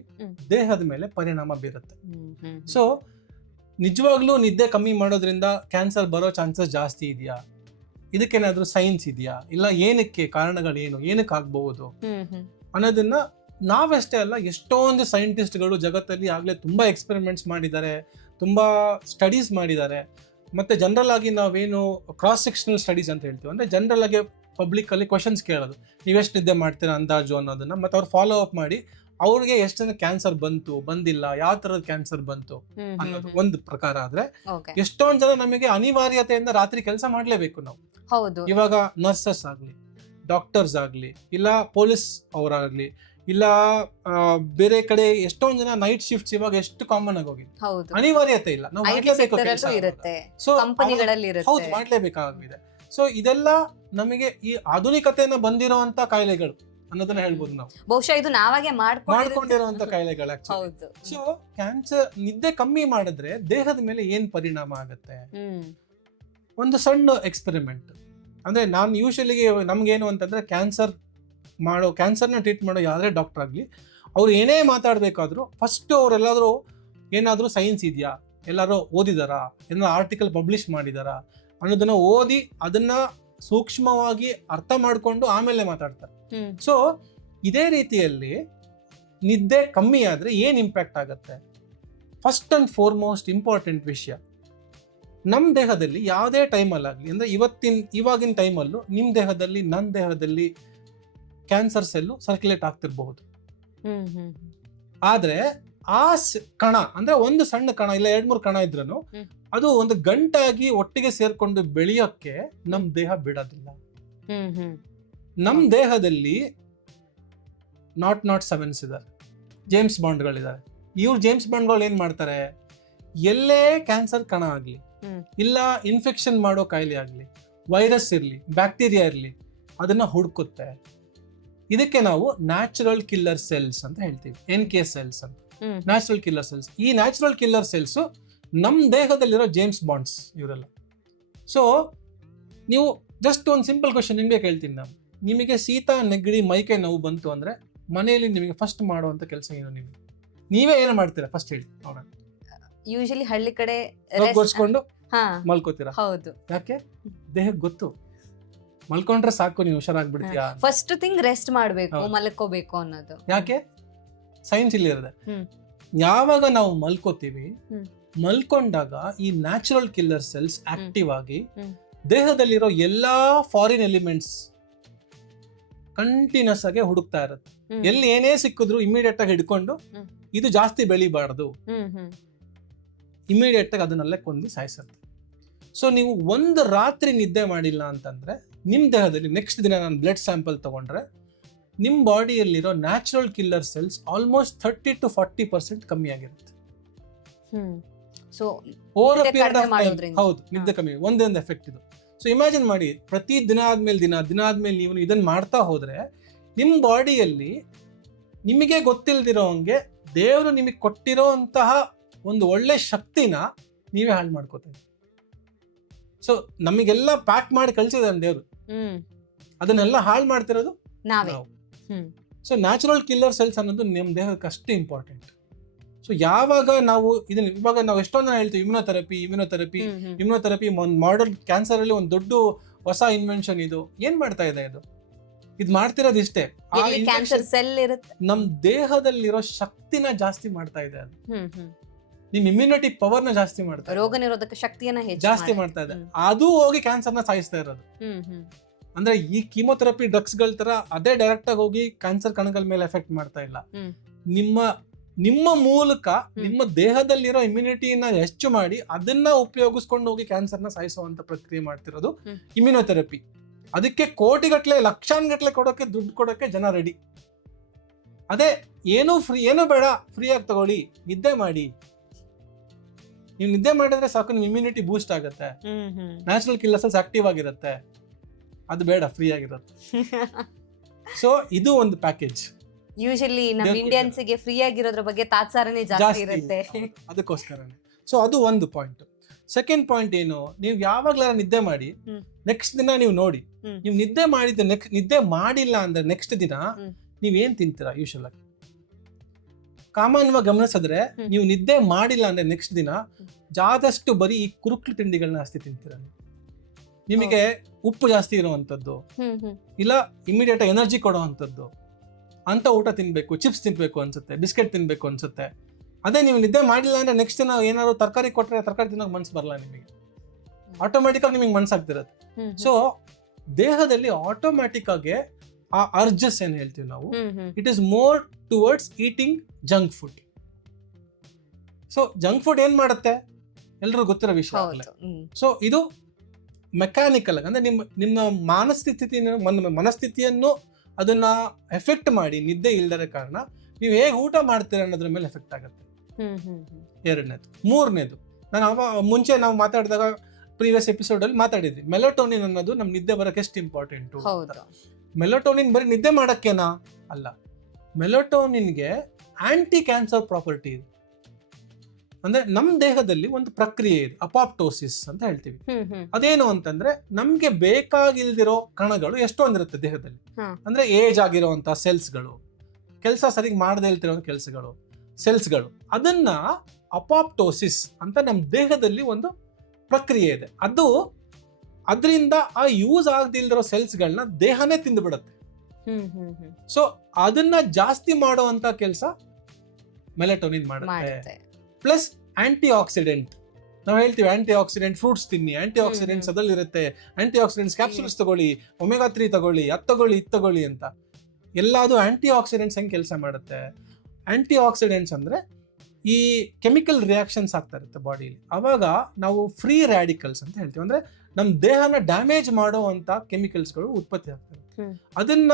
ದೇಹದ ಮೇಲೆ ಪರಿಣಾಮ ಬೀರುತ್ತೆ. ಸೊ ನಿಜವಾಗ್ಲೂ ನಿದ್ದೆ ಕಮ್ಮಿ ಮಾಡೋದ್ರಿಂದ ಕ್ಯಾನ್ಸರ್ ಬರೋ ಚಾನ್ಸಸ್ ಜಾಸ್ತಿ ಇದೆಯಾ? ಇದಕ್ಕೇನಾದ್ರೂ ಸೈನ್ಸ್ ಇದೆಯಾ? ಇಲ್ಲ ಏನಕ್ಕೆ ಕಾರಣಗಳೇನು, ಏನಕ್ಕೆ ಆಗ್ಬಹುದು ಅನ್ನೋದನ್ನ ನಾವಷ್ಟೇ ಅಲ್ಲ, ಎಷ್ಟೊಂದು ಸೈಂಟಿಸ್ಟ್ಗಳು ಜಗತ್ತಲ್ಲಿ ಆಗಲೇ ತುಂಬಾ ಎಕ್ಸ್ಪೆರಿಮೆಂಟ್ಸ್ ಮಾಡಿದ್ದಾರೆ, ತುಂಬಾ ಸ್ಟಡೀಸ್ ಮಾಡಿದ್ದಾರೆ. ಮತ್ತೆ ಜನರಲ್ ಆಗಿ ನಾವೇನು ಕ್ರಾಸ್ ಸೆಕ್ಷನಲ್ ಸ್ಟಡೀಸ್ ಅಂತ ಹೇಳ್ತೀವಿ, ಅಂದ್ರೆ ಜನರಲ್ ಆಗಿ ಪಬ್ಲಿಕ್ ಅಲ್ಲಿ ಕ್ವಶನ್ಸ್ ಕೇಳೋದು, ನೀವೆಷ್ಟು ನಿದ್ದೆ ಮಾಡ್ತೀರಾ ಅಂದಾಜು ಅನ್ನೋದನ್ನ, ಮತ್ತೆ ಅವ್ರು ಫಾಲೋ ಅಪ್ ಮಾಡಿ ಅವ್ರಿಗೆ ಎಷ್ಟು ಜನ ಕ್ಯಾನ್ಸರ್ ಬಂತು, ಬಂದಿಲ್ಲ, ಯಾವ ತರದ ಕ್ಯಾನ್ಸರ್ ಬಂತು ಅನ್ನೋದು ಒಂದು ಪ್ರಕಾರ ಆದ್ರೆ, ಎಷ್ಟೊಂದ್ ಜನ ನಮಗೆ ಅನಿವಾರ್ಯತೆಯಿಂದ ರಾತ್ರಿ ಕೆಲಸ ಮಾಡ್ಲೇಬೇಕು ನಾವು. ಇವಾಗ ನರ್ಸಸ್ ಆಗ್ಲಿ, ಡಾಕ್ಟರ್ಸ್ ಆಗ್ಲಿ, ಇಲ್ಲ ಪೊಲೀಸ್ ಅವರಾಗ್ಲಿ, ಇಲ್ಲ ಬೇರೆ ಕಡೆ ಎಷ್ಟೊಂದ್ ಜನ ನೈಟ್ ಶಿಫ್ಟ್ಸ್ ಇವಾಗ ಎಷ್ಟು ಕಾಮನ್ ಆಗಿ ಹೋಗಿದೆ. ಅನಿವಾರ್ಯತೆ ಇಲ್ಲ, ನಾವು ಮಾಡ್ಲೇಬೇಕು, ಹೌದು ಮಾಡ್ಲೇಬೇಕಾಗಿದೆ. ಸೊ ಇದೆಲ್ಲ ನಮಗೆ ಈ ಆಧುನಿಕತೆಯನ್ನ ಬಂದಿರುವಂತ ಕಾಯಿಲೆಗಳು ಅನ್ನೋದನ್ನ ಹೇಳ್ಬೋದು ನಾವು. ಬಹುಶಃ ಇದು ನಾವಾಗೆ ಮಾಡ್ಕೊಂಡಿರುವಂತ ಕಾಯಿಲೆಗಳು. ಸೊ ಕ್ಯಾನ್ಸರ್ ನಿದ್ದೆ ಕಮ್ಮಿ ಮಾಡಿದ್ರೆ ದೇಹದ ಮೇಲೆ ಏನ್ ಪರಿಣಾಮ ಆಗುತ್ತೆ? ಒಂದು ಸಣ್ಣ ಎಕ್ಸ್ಪೆರಿಮೆಂಟ್. ಅಂದ್ರೆ ನಾನು ಯೂಶಲಿ ನಮ್ಗೇನು ಅಂತಂದ್ರೆ, ಕ್ಯಾನ್ಸರ್ನ ಟ್ರೀಟ್ ಮಾಡೋ ಯಾವ್ದೇ ಡಾಕ್ಟರ್ ಆಗಲಿ, ಅವ್ರು ಏನೇ ಮಾತಾಡ್ಬೇಕಾದ್ರು ಫಸ್ಟ್ ಅವ್ರೆಲ್ಲಾದ್ರೂ ಏನಾದ್ರೂ ಸೈನ್ಸ್ ಇದೆಯಾ, ಎಲ್ಲಾರು ಓದಿದಾರಾ, ಏನಾದ್ರು ಆರ್ಟಿಕಲ್ ಪಬ್ಲಿಷ್ ಮಾಡಿದಾರಾ ಅನ್ನೋದನ್ನ ಓದಿ ಅದನ್ನ ಸೂಕ್ಷ್ಮವಾಗಿ ಅರ್ಥ ಮಾಡ್ಕೊಂಡು ಆಮೇಲೆ ಮಾತಾಡ್ತಾರೆ. ಸೊ ಇದೇ ರೀತಿಯಲ್ಲಿ ನಿದ್ದೆ ಕಮ್ಮಿ ಆದ್ರೆ ಏನ್ ಇಂಪ್ಯಾಕ್ಟ್ ಆಗುತ್ತೆ? ಫಸ್ಟ್ ಅಂಡ್ ಫಾರ್ಮೋಸ್ಟ್ ಇಂಪಾರ್ಟೆಂಟ್ ವಿಷಯ, ನಮ್ಮ ದೇಹದಲ್ಲಿ ಯಾವುದೇ ಟೈಮಲ್ಲಾಗಲಿ, ಅಂದ್ರೆ ಇವಾಗಿನ ಟೈಮಲ್ಲೂ ನಿಮ್ಮ ದೇಹದಲ್ಲಿ, ನನ್ನ ದೇಹದಲ್ಲಿ ಕ್ಯಾನ್ಸರ್ ಸೆಲ್ಲು ಸರ್ಕ್ಯುಲೇಟ್ ಆಗ್ತಿರ್ಬಹುದು. ಆದ್ರೆ ಆ ಕಣ, ಅಂದ್ರೆ ಒಂದು ಸಣ್ಣ ಕಣ ಇಲ್ಲ 2-3 ಕಣ ಇದ್ರೂ ಅದು ಒಂದು ಗಂಟಾಗಿ ಒಟ್ಟಿಗೆ ಸೇರ್ಕೊಂಡು ಬೆಳೆಯೋಕ್ಕೆ ನಮ್ ದೇಹ ಬಿಡೋದಿಲ್ಲ. ನಮ್ ದೇಹದಲ್ಲಿ 007 ಇದ್ದಾರೆ, ಜೇಮ್ಸ್ ಬಾಂಡ್ಗಳಿದ್ದಾರೆ. ಇವ್ರು ಜೇಮ್ಸ್ ಬಾಂಡ್ಗಳು ಏನ್ ಮಾಡ್ತಾರೆ, ಎಲ್ಲೇ ಕ್ಯಾನ್ಸರ್ ಕಣ ಆಗ್ಲಿ, ಇಲ್ಲ ಇನ್ಫೆಕ್ಷನ್ ಮಾಡೋ ಕಾಯಿಲೆ ಆಗ್ಲಿ, ವೈರಸ್ ಇರ್ಲಿ, ಬ್ಯಾಕ್ಟೀರಿಯಾ ಇರ್ಲಿ, ಅದನ್ನ ಹುಡುಕುತ್ತೆ. ಇದಕ್ಕೆ ನಾವು ನ್ಯಾಚುರಲ್ ಕಿಲ್ಲರ್ ಸೆಲ್ಸ್ ಅಂತ ಹೇಳ್ತೀವಿ, NK ಸೆಲ್ಸ್ ಅಂತ. Natural killer cells. ಈ ನ್ಯಾಚುರಲ್ ಕಿಲ್ಲರ್ ಸೆಲ್ಸ್ ನಮ್ ದೇಹದಲ್ಲಿರೋ ಜೇಮ್ಸ್ ಬಾಂಡ್ಸ್ ಇವರೆಲ್ಲ. ಸೊ ನೀವು ಜಸ್ಟ್ ಒಂದು ಸಿಂಪಲ್ ಕ್ವಶನ್ ನಿಮ್ಗೆ ಕೇಳ್ತೀನಿ ನಾನು, ನಿಮಗೆ ಶೀತ, ನೆಗಡಿ, ಮೈಕೈ ನೋವು ಬಂತು ಅಂದ್ರೆ ಮನೆಯಲ್ಲಿ ನಿಮಗೆ ಫಸ್ಟ್ ಮಾಡುವಂತ ಕೆಲಸ ಏನು? ನೀವೇ ಏನು ಮಾಡ್ತೀರಾ ಫಸ್ಟ್ ಹೇಳಿ ನೋಡೋಣ. ಯೂಶಲಿ ಹಳ್ಳಿ ಕಡೆ ಗೊರ್ಸ್ಕೊಂಡು ಮಲ್ಕೋತೀರಾ. ಹೌದು. ಯಾಕೆ? ದೇಹಕ್ಕೆ ಗೊತ್ತು ಮಲ್ಕೊಂಡ್ರೆ ಸಾಕು, ನೀವು ಹುಷಾರಾಗ್ಬಿಡ್ತೀಯಾ. ಫಸ್ಟ್ ಥಿಂಗ್ ರೆಸ್ಟ್ ಮಾಡ್ಬೇಕು, ಮಲ್ಕೋಬೇಕು ಅನ್ನೋದು. ಯಾಕೆ? ಸೈನ್ಸ್ ಇಲ್ಲಿ ಇರುತ್ತೆ. ಯಾವಾಗ ನಾವು ಮಲ್ಕೋತೀವಿ, ಮಲ್ಕೊಂಡಾಗ ಈ ನ್ಯಾಚುರಲ್ ಕಿಲ್ಲರ್ ಸೆಲ್ಸ್ ಆಕ್ಟಿವ್ ಆಗಿ ದೇಹದಲ್ಲಿರೋ ಎಲ್ಲಾ ಫಾರಿನ್ ಎಲಿಮೆಂಟ್ಸ್ ಕಂಟಿನ್ಯೂಸ್ ಆಗಿ ಹುಡುಕ್ತಾ ಇರುತ್ತೆ. ಎಲ್ಲಿ ಏನೇ ಸಿಕ್ಕಿದ್ರು ಇಮಿಡಿಯೇಟ್ ಆಗಿ ಹಿಡ್ಕೊಂಡು, ಇದು ಜಾಸ್ತಿ ಬೆಳಿಬಾರ್ದು, ಇಮಿಡಿಯೇಟ್ ಆಗಿ ಅದನ್ನಲ್ಲೇ ಕೊಂದು ಸಾಯಿಸುತ್ತೆ. ಸೊ ನೀವು ಒಂದು ರಾತ್ರಿ ನಿದ್ದೆ ಮಾಡಿಲ್ಲ ಅಂತಂದ್ರೆ ನಿಮ್ ದೇಹದಲ್ಲಿ ನೆಕ್ಸ್ಟ್ ದಿನ ನಾನು ಬ್ಲಡ್ ಸ್ಯಾಂಪಲ್ ತಗೊಂಡ್ರೆ ನಿಮ್ ಬಾಡಿಯಲ್ಲಿರೋ natural killer cells almost 30 to 40% ಕಮ್ಮಿ ಆಗಿರುತ್ತೆ. So over a period of time. ಹೌದು, ನಿದ್ದೆ ಕಮ್ಮಿ ಒಂದೊಂದು ಎಫೆಕ್ಟ್ ಇದು. ಸೊ ಇಮ್ಯಾಜಿನ್ ಮಾಡಿ, ಪ್ರತಿ ದಿನ ಆದ್ಮೇಲೆ ನೀವು ಇದನ್ನ ಮಾಡ್ತಾ ಹೋದ್ರೆ ನಿಮ್ ಬಾಡಿಯಲ್ಲಿ ನಿಮಗೆ ಗೊತ್ತಿಲ್ದಿರೋ ಹಂಗೆ ದೇವರು ನಿಮಗೆ ಕೊಟ್ಟಿರೋ ಅಂತಹ ಒಂದು ಒಳ್ಳೆ ಶಕ್ತಿನ ನೀವೇ ಹಾಳು ಮಾಡ್ಕೋತೀವಿ. ಸೊ ನಮಗೆಲ್ಲ ಪ್ಯಾಕ್ ಮಾಡಿ ಕಳ್ಸಿದಾರೆ ದೇವ್ರು, ಅದನ್ನೆಲ್ಲ ಹಾಳು ಮಾಡ್ತಿರೋದು ನಾವೇ. ಸೊ ನ್ಯಾಚುರಲ್ ಕಿಲ್ಲರ್ ಸೆಲ್ಸ್ ಅನ್ನೋದು ನಿಮ್ಮ ದೇಹಕ್ಕೆ ಅಷ್ಟೇ ಇಂಪಾರ್ಟೆಂಟ್. ಸೊ ಯಾವಾಗ ನಾವು ಇವಾಗ ನಾವು ಎಷ್ಟೊಂದು ಜನ ಹೇಳ್ತೀವಿ ಇಮ್ಯುನೋಥೆರಪಿ, ಮಾಡರ್ನ್ ಕ್ಯಾನ್ಸರ್ ಅಲ್ಲಿ ಒಂದು ದೊಡ್ಡ ಹೊಸ ಇನ್ವೆನ್ಷನ್ ಇದು ಏನ್ ಮಾಡ್ತಾ ಇದೆ ಇದು ಮಾಡ್ತಿರೋದು ಇಷ್ಟೇ. ಕ್ಯಾನ್ಸರ್ ಸೆಲ್ ಇರುತ್ತೆ, ನಮ್ ದೇಹದಲ್ಲಿರೋ ಶಕ್ತಿನ ಜಾಸ್ತಿ ಮಾಡ್ತಾ ಇದೆ ಅದು. ನಿಮ್ ಇಮ್ಯುನಿಟಿ ಪವರ್ ನ ಜಾಸ್ತಿ ಮಾಡ್ತಾ ಇದೆ, ರೋಗ ನಿರೋಧಕ ಶಕ್ತಿಯನ್ನ ಜಾಸ್ತಿ ಮಾಡ್ತಾ ಇದೆ. ಅದು ಹೋಗಿ ಕ್ಯಾನ್ಸರ್ ನ ಸಾಯಿಸ್ತಾ ಇರೋದು. ಅಂದ್ರೆ ಈ ಕೀಮೋಥೆರಪಿ ಡ್ರಗ್ಸ್ ಗಳ ತರ ಅದೇ ಡೈರೆಕ್ಟ್ ಆಗಿ ಹೋಗಿ ಕ್ಯಾನ್ಸರ್ ಕಣಗಳ ಮೇಲೆ ಎಫೆಕ್ಟ್ ಮಾಡ್ತಾ ಇಲ್ಲ. ನಿಮ್ಮ ಮೂಲಕ ನಿಮ್ಮ ದೇಹದಲ್ಲಿರೋ ಇಮ್ಯುನಿಟಿನ ಹೆಚ್ಚು ಮಾಡಿ ಅದನ್ನ ಉಪಯೋಗಿಸ್ಕೊಂಡು ಹೋಗಿ ಕ್ಯಾನ್ಸರ್ ನ ಸಾಯಿಸುವಂತ ಪ್ರಕ್ರಿಯೆ ಮಾಡ್ತಿರೋದು ಇಮ್ಯುನೋಥೆರಪಿ. ಅದಕ್ಕೆ ಕೋಟಿಗಟ್ಲೆ ಲಕ್ಷಾನ್ಗಟ್ಲೆ ಕೊಡೋಕೆ ದುಡ್ಡು ಕೊಡೋಕೆ ಜನ ರೆಡಿ. ಅದೇ ಏನು ಬೇಡ, ಫ್ರೀ ಆಗಿ ತಗೊಳ್ಳಿ, ನಿದ್ದೆ ಮಾಡಿ. ನೀವು ನಿದ್ದೆ ಮಾಡಿದ್ರೆ ಸಾಕು, ನಿಮ್ ಇಮ್ಯುನಿಟಿ ಬೂಸ್ಟ್ ಆಗುತ್ತೆ, ನ್ಯಾಚುರಲ್ ಕಿಲ್ಲರ್ ಸೆಲ್ಸ್ ಆಕ್ಟಿವ್ ಆಗಿರುತ್ತೆ. ಅದು ಬೇಡ, ಫ್ರೀ ಆಗಿರುತ್ತೆ. ಸೊ ಇದು ಒಂದು ಪ್ಯಾಕೇಜ್. ಯೂಶಲಿ ನಮ್ಮ ಇಂಡಿಯನ್ಸ್ ಗೆ ಫ್ರೀ ಆಗಿರೋದ್ರ ಬಗ್ಗೆ ತಾತ್ಸಾರನೇ ಜಾಸ್ತಿ ಇರುತ್ತೆ, ಅದಕ್ಕೋಸ್ಕರನೇ. ಸೊ ಅದು ಒಂದು ಪಾಯಿಂಟ್. ಸೆಕೆಂಡ್ ಪಾಯಿಂಟ್ ಏನು, ನೀವು ಯಾವಾಗ್ಲಾರ ನಿದ್ದೆ ಮಾಡಿ ನೆಕ್ಸ್ಟ್ ದಿನ ನೀವು ನೋಡಿ, ನೀವು ನಿದ್ದೆ ಮಾಡಿಲ್ಲ ಅಂದ್ರೆ ನೆಕ್ಸ್ಟ್ ದಿನ ನೀವೇನ್ ತಿಂತೀರಾ? ಯೂಶಲ್ ಆಗಿ ಕಾಮನ್ವಾಗಿ ಗಮನಿಸಿದ್ರೆ ನೀವು ನಿದ್ದೆ ಮಾಡಿಲ್ಲ ಅಂದ್ರೆ ನೆಕ್ಸ್ಟ್ ದಿನ ಜಾದಷ್ಟು ಬರೀ ಈ ಕುರುಕ್ಲು ತಿಂಡಿಗಳನ್ನ ಜಾಸ್ತಿ ತಿಂತೀರ. ನಿಮಗೆ ಉಪ್ಪು ಜಾಸ್ತಿ ಇರುವಂತದ್ದು, ಇಲ್ಲ ಇಮಿಡಿಯೇಟ್ ಎನರ್ಜಿ ಕೊಡುವಂಥದ್ದು ಅಂತ ಊಟ ತಿನ್ಬೇಕು, ಚಿಪ್ಸ್ ತಿನ್ಬೇಕು ಅನ್ಸುತ್ತೆ, ಬಿಸ್ಕೆಟ್ ತಿನ್ಬೇಕು ಅನ್ಸುತ್ತೆ. ಅದೇ ನೀವು ನಿದ್ದೆ ಮಾಡಿಲ್ಲ ಅಂದ್ರೆ ನೆಕ್ಸ್ಟ್ ದಿನ ಏನಾದ್ರು ತರಕಾರಿ ಕೊಟ್ರೆ ತರಕಾರಿ ತಿನ್ನೋಕೆ ಮನ್ಸು ಬರಲ್ಲ ನಿಮಗೆ, ಆಟೋಮ್ಯಾಟಿಕ್ ಆಗಿ ನಿಮಗೆ ಮನ್ಸಾಗ್ತಿರತ್ತೆ. ಸೊ ದೇಹದಲ್ಲಿ ಆಟೋಮ್ಯಾಟಿಕ್ ಆಗಿ ಆ ಅರ್ಜಸ್ ಏನ್ ಹೇಳ್ತೀವಿ ನಾವು, it is more towards eating junk food. So junk food ಏನ್ ಮಾಡುತ್ತೆ ಎಲ್ರಿಗೂ ಗೊತ್ತಿರೋ ವಿಷಯ. ಸೊ ಇದು ಮೆಕ್ಯಾನಿಕಲ್ ಆಗಿ, ಅಂದ್ರೆ ನಿಮ್ಮ ಮನಸ್ಥಿತಿಯನ್ನು ಅದನ್ನ ಎಫೆಕ್ಟ್ ಮಾಡಿ ನಿದ್ದೆ ಇಲ್ದರ ಕಾರಣ ನೀವು ಹೇಗೆ ಊಟ ಮಾಡ್ತೀರ ಅನ್ನೋದ್ರ ಮೇಲೆ ಎಫೆಕ್ಟ್ ಆಗುತ್ತೆ. ಎರಡನೇದು. ಮೂರನೇದು, ಮುಂಚೆ ನಾವು ಮಾತಾಡಿದಾಗ ಪ್ರೀವಿಯಸ್ ಎಪಿಸೋಡ್ ಅಲ್ಲಿ ಮಾತಾಡಿದ್ವಿ, ಮೆಲಟೋನಿನ್ ಅನ್ನೋದು ನಮ್ ನಿದ್ದೆ ಬರಕ್ಕೆ ಎಷ್ಟು ಇಂಪಾರ್ಟೆಂಟ್. ಮೆಲಟೋನಿನ್ ಬರೀ ನಿದ್ದೆ ಮಾಡಕ್ಕೇನಾ? ಅಲ್ಲ, ಮೆಲಟೋನಿನ್ಗೆ ಆಂಟಿ ಕ್ಯಾನ್ಸರ್ ಪ್ರಾಪರ್ಟಿ ಇದೆ. ಅಂದ್ರೆ ನಮ್ ದೇಹದಲ್ಲಿ ಒಂದು ಪ್ರಕ್ರಿಯೆ ಇದೆ, ಅಪಾಪ್ಟೋಸಿಸ್ ಅಂತ ಹೇಳ್ತೀವಿ. ಅದೇನು ಅಂತಂದ್ರೆ ನಮ್ಗೆ ಬೇಕಾಗಿಲ್ದಿರೋ ಕಣಗಳು ಎಷ್ಟೊಂದಿರುತ್ತೆ ದೇಹದಲ್ಲಿ. ಅಂದ್ರೆ ಏಜ್ ಆಗಿರುವಂತ ಸೆಲ್ಸ್ಗಳು, ಕೆಲಸ ಸರಿಗ್ ಮಾಡದೇ ಇಲ್ತಿರೋ ಸೆಲ್ಸ್ಗಳು, ಅದನ್ನ ಅಪಾಪ್ಟೋಸಿಸ್ ಅಂತ ನಮ್ ದೇಹದಲ್ಲಿ ಒಂದು ಪ್ರಕ್ರಿಯೆ ಇದೆ. ಅದರಿಂದ ಆ ಯೂಸ್ ಆಗದಿಲ್ದಿರೋ ಸೆಲ್ಸ್ಗಳನ್ನ ದೇಹನೇ ತಿಂದುಬಿಡುತ್ತೆ. ಸೊ ಅದನ್ನ ಜಾಸ್ತಿ ಮಾಡುವಂತ ಕೆಲಸ ಮೆಲಟೋನಿನ್ ಮಾಡುತ್ತೆ. ಪ್ಲಸ್ ಆಂಟಿ ಆಕ್ಸಿಡೆಂಟ್, ನಾವು ಹೇಳ್ತೀವಿ ಆಂಟಿ ಆಕ್ಸಿಡೆಂಟ್ ಫ್ರೂಟ್ಸ್ ತಿನ್ನಿ, ಆಂಟಿ ಆಕ್ಸಿಡೆಂಟ್ಸ್ ಅದ್ರಲ್ಲಿ ಇರುತ್ತೆ, ಆಂಟಿ ಆಕ್ಸಿಡೆಂಟ್ಸ್ ಕ್ಯಾಪ್ಸೂಲ್ಸ್ ತಗೊಳ್ಳಿ, ಒಮೆಗಾ 3 ತಗೊಳ್ಳಿ, ಇದು ತಗೊಳ್ಳಿ ಅಂತ. ಎಲ್ಲಾದು ಆಂಟಿ ಆಕ್ಸಿಡೆಂಟ್ಸ್ ಹೆಂಗೆ ಕೆಲಸ ಮಾಡುತ್ತೆ? ಆಂಟಿ ಆಕ್ಸಿಡೆಂಟ್ಸ್ ಅಂದ್ರೆ ಈ ಕೆಮಿಕಲ್ ರಿಯಾಕ್ಷನ್ಸ್ ಆಗ್ತಾ ಇರುತ್ತೆ ಬಾಡಿಲಿ, ಅವಾಗ ನಾವು ಫ್ರೀ ರ್ಯಾಡಿಕಲ್ಸ್ ಅಂತ ಹೇಳ್ತೀವಿ. ಅಂದ್ರೆ ನಮ್ಮ ದೇಹನ ಡ್ಯಾಮೇಜ್ ಮಾಡುವಂತ ಕೆಮಿಕಲ್ಸ್ಗಳು ಉತ್ಪತ್ತಿ ಆಗ್ತವೆ. ಅದನ್ನ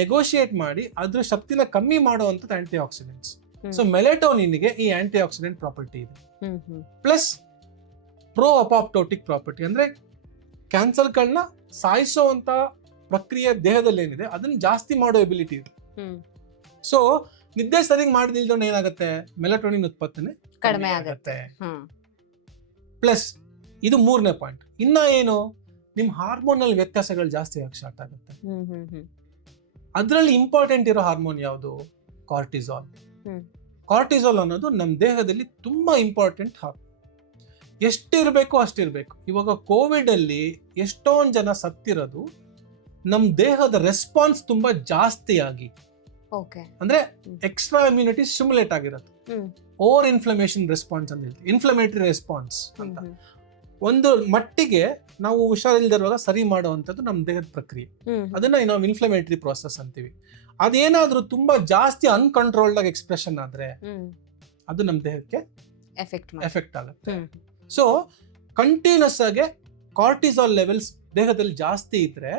ನೆಗೋಷಿಯೇಟ್ ಮಾಡಿ ಅದ್ರ ಶಕ್ತಿನ ಕಮ್ಮಿ ಮಾಡುವಂಥದ್ದು ಆಂಟಿ ಆಕ್ಸಿಡೆಂಟ್ಸ್. ಸೊ ಮೆಲಟೋನಿನ್ಗೆ ಈ ಆಂಟಿ ಆಕ್ಸಿಡೆಂಟ್ ಪ್ರಾಪರ್ಟಿ ಇದೆ. ಪ್ಲಸ್ ಪ್ರೋ ಅಪಾಪ್ಟೋಟಿಕ್ ಪ್ರಾಪರ್ಟಿ, ಅಂದ್ರೆ ಕ್ಯಾನ್ಸರ್ಗಳನ್ನ ಸಾಯಿಸುವಂತ ಪ್ರಕ್ರಿಯೆ ದೇಹದಲ್ಲಿ ಏನಿದೆ ಅದನ್ನ ಜಾಸ್ತಿ ಮಾಡೋ ಎಬಿಲಿಟಿ ಇದೆ. ಸೊ ನಿದ್ದೆ ಸರಿಯಾಗಿ ಮಾಡದಿಲ್ದೋಣ ಏನಾಗುತ್ತೆ, ಮೆಲಟೋನಿನ್ ಉತ್ಪತ್ತಿನೇ ಕಡಿಮೆ ಆಗುತ್ತೆ. ಪ್ಲಸ್ ಇದು ಮೂರನೇ ಪಾಯಿಂಟ್. ಇನ್ನ ಏನು, ನಿಮ್ ಹಾರ್ಮೋನಲ್ ವ್ಯತ್ಯಾಸಗಳು ಜಾಸ್ತಿ ಆಗಿ ಸ್ಟಾರ್ಟ್ ಆಗುತ್ತೆ. ಅದರಲ್ಲಿ ಇಂಪಾರ್ಟೆಂಟ್ ಇರೋ ಹಾರ್ಮೋನ್ ಯಾವುದು? ಕಾರ್ಟಿಸಾಲ್. ಕಾರ್ಟಿಸಾಲ್ ಅನ್ನೋದು ನಮ್ಮ ದೇಹದಲ್ಲಿ ತುಂಬಾ ಇಂಪಾರ್ಟೆಂಟ್ ಹಾರ್ಮೋನ್. ಎಷ್ಟಿರ್ಬೇಕು ಅಷ್ಟಿರ್ಬೇಕು. ಇವಾಗ ಕೋವಿಡ್ ಅಲ್ಲಿ ಎಷ್ಟೊಂದು ಜನ ಸತ್ತಿರೋದು ನಮ್ಮ ದೇಹದ ರೆಸ್ಪಾನ್ಸ್ ತುಂಬಾ ಜಾಸ್ತಿ ಆಗಿ, ಅಂದ್ರೆ ಎಕ್ಸ್ಟ್ರಾ ಇಮ್ಯುನಿಟಿ ಸ್ಟಿಮ್ಯುಲೇಟ್ ಆಗಿರೋದು. ಓವರ್ ಇನ್ಫ್ಲಮೇಷನ್ ರೆಸ್ಪಾನ್ಸ್ ಅಂತ ಹೇಳ್ತೀವಿ, ಇನ್ಫ್ಲಮೇಟರಿ ರೆಸ್ಪಾನ್ಸ್ ಅಂತ. ಒಂದು ಮಟ್ಟಿಗೆ ನಾವು ಹುಷಾರಿಲ್ದಿರುವಾಗ ಸರಿ ಮಾಡುವಂಥದ್ದು ನಮ್ಮ ದೇಹದ ಪ್ರಕ್ರಿಯೆ, ಅದನ್ನ ನಾವು ಇನ್ಫ್ಲಮೇಟರಿ ಪ್ರೋಸೆಸ್ ಅಂತೀವಿ. ಅದೇನಾದ್ರೂ ತುಂಬಾ ಜಾಸ್ತಿ ಅನ್ಕಂಟ್ರೋಲ್ಡ್ ಆಗಿ ಎಕ್ಸ್ಪ್ರೆಷನ್ ಆದ್ರೆ ಅದು ನಮ್ಮ ದೇಹಕ್ಕೆ ಎಫೆಕ್ಟ್ ಆಗುತ್ತೆ. ಸೊ ಕಂಟಿನ್ಯೂಸ್ ಆಗಿ ಕಾರ್ಟಿಸಾಲ್ ಲೆವೆಲ್ಸ್ ದೇಹದಲ್ಲಿ ಜಾಸ್ತಿ ಇದ್ರೆ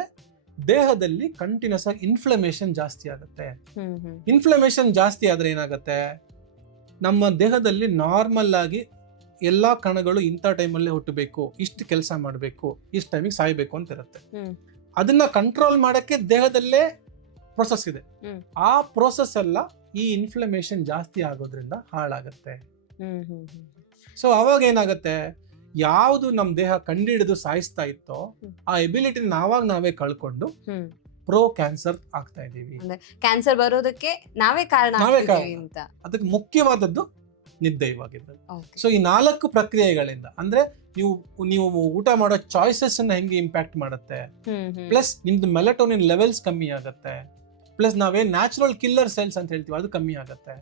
ದೇಹದಲ್ಲಿ ಕಂಟಿನ್ಯೂಸ್ ಆಗಿ ಇನ್ಫ್ಲಮೇಷನ್ ಜಾಸ್ತಿ ಆಗುತ್ತೆ. ಇನ್ಫ್ಲಮೇಷನ್ ಜಾಸ್ತಿ ಆದ್ರೆ ಏನಾಗುತ್ತೆ, ನಮ್ಮ ದೇಹದಲ್ಲಿ ನಾರ್ಮಲ್ ಆಗಿ ಎಲ್ಲಾ ಕಣಗಳು ಇಂಥ ಟೈಮಲ್ಲೇ ಹುಟ್ಟಬೇಕು, ಇಷ್ಟು ಕೆಲಸ ಮಾಡಬೇಕು, ಇಷ್ಟು ಟೈಮಿಗೆ ಸಾಯ್ಬೇಕು ಅಂತ ಇರುತ್ತೆ. ಅದನ್ನ ಕಂಟ್ರೋಲ್ ಮಾಡಕ್ಕೆ ದೇಹದಲ್ಲೇ ಪ್ರೊಸೆಸ್ ಇದೆ. ಆ ಪ್ರೊಸೆಸ್ ಎಲ್ಲ ಈ ಇನ್ಫ್ಲಮೇಷನ್ ಜಾಸ್ತಿ ಆಗೋದ್ರಿಂದ ಹಾಳಾಗತ್ತೆ. ಸೊ ಅವಾಗ ಏನಾಗತ್ತೆ, ಯಾವುದು ನಮ್ಮ ದೇಹ ಕಂಡಿಡಿದು ಸಾಯಿಸ್ತಾ ಇತ್ತೋ ಆ ಎಬಿಲಿಟಿ ನಾವೇ ಕಳ್ಕೊಂಡು ಪ್ರೋ ಕ್ಯಾನ್ಸರ್ ಆಗ್ತಾ ಇದೀವಿ. ಕ್ಯಾನ್ಸರ್ ಬರೋದಕ್ಕೆ ನಾವೇ ಕಾರಣ. ಅದಕ್ಕೆ ಮುಖ್ಯವಾದದ್ದು ನಿದ್ದೆ ಇವಾಗಿದ್ದು. ಸೊ ಈ 4 ಪ್ರಕ್ರಿಯೆಗಳಿಂದ ಅಂದ್ರೆ ನೀವು ಊಟ ಮಾಡೋ ಚಾಯ್ಸಸ್ ಅನ್ನ ಹೆಂಗೆ ಇಂಪ್ಯಾಕ್ಟ್ ಮಾಡುತ್ತೆ, ಪ್ಲಸ್ ನಿಮ್ದು ಮೆಲಟೋನಿನ್ ಲೆವೆಲ್ಸ್ ಕಮ್ಮಿ ಆಗುತ್ತೆ, ಪ್ಲಸ್ ನಾವೇನ್ ನ್ಯಾಚುರಲ್ ಕಿಲ್ಲರ್ ಸೆಲ್ಸ್ ಅಂತ ಹೇಳ್ತೀವಿ ಅದು ಕಮ್ಮಿ ಆಗುತ್ತೆ,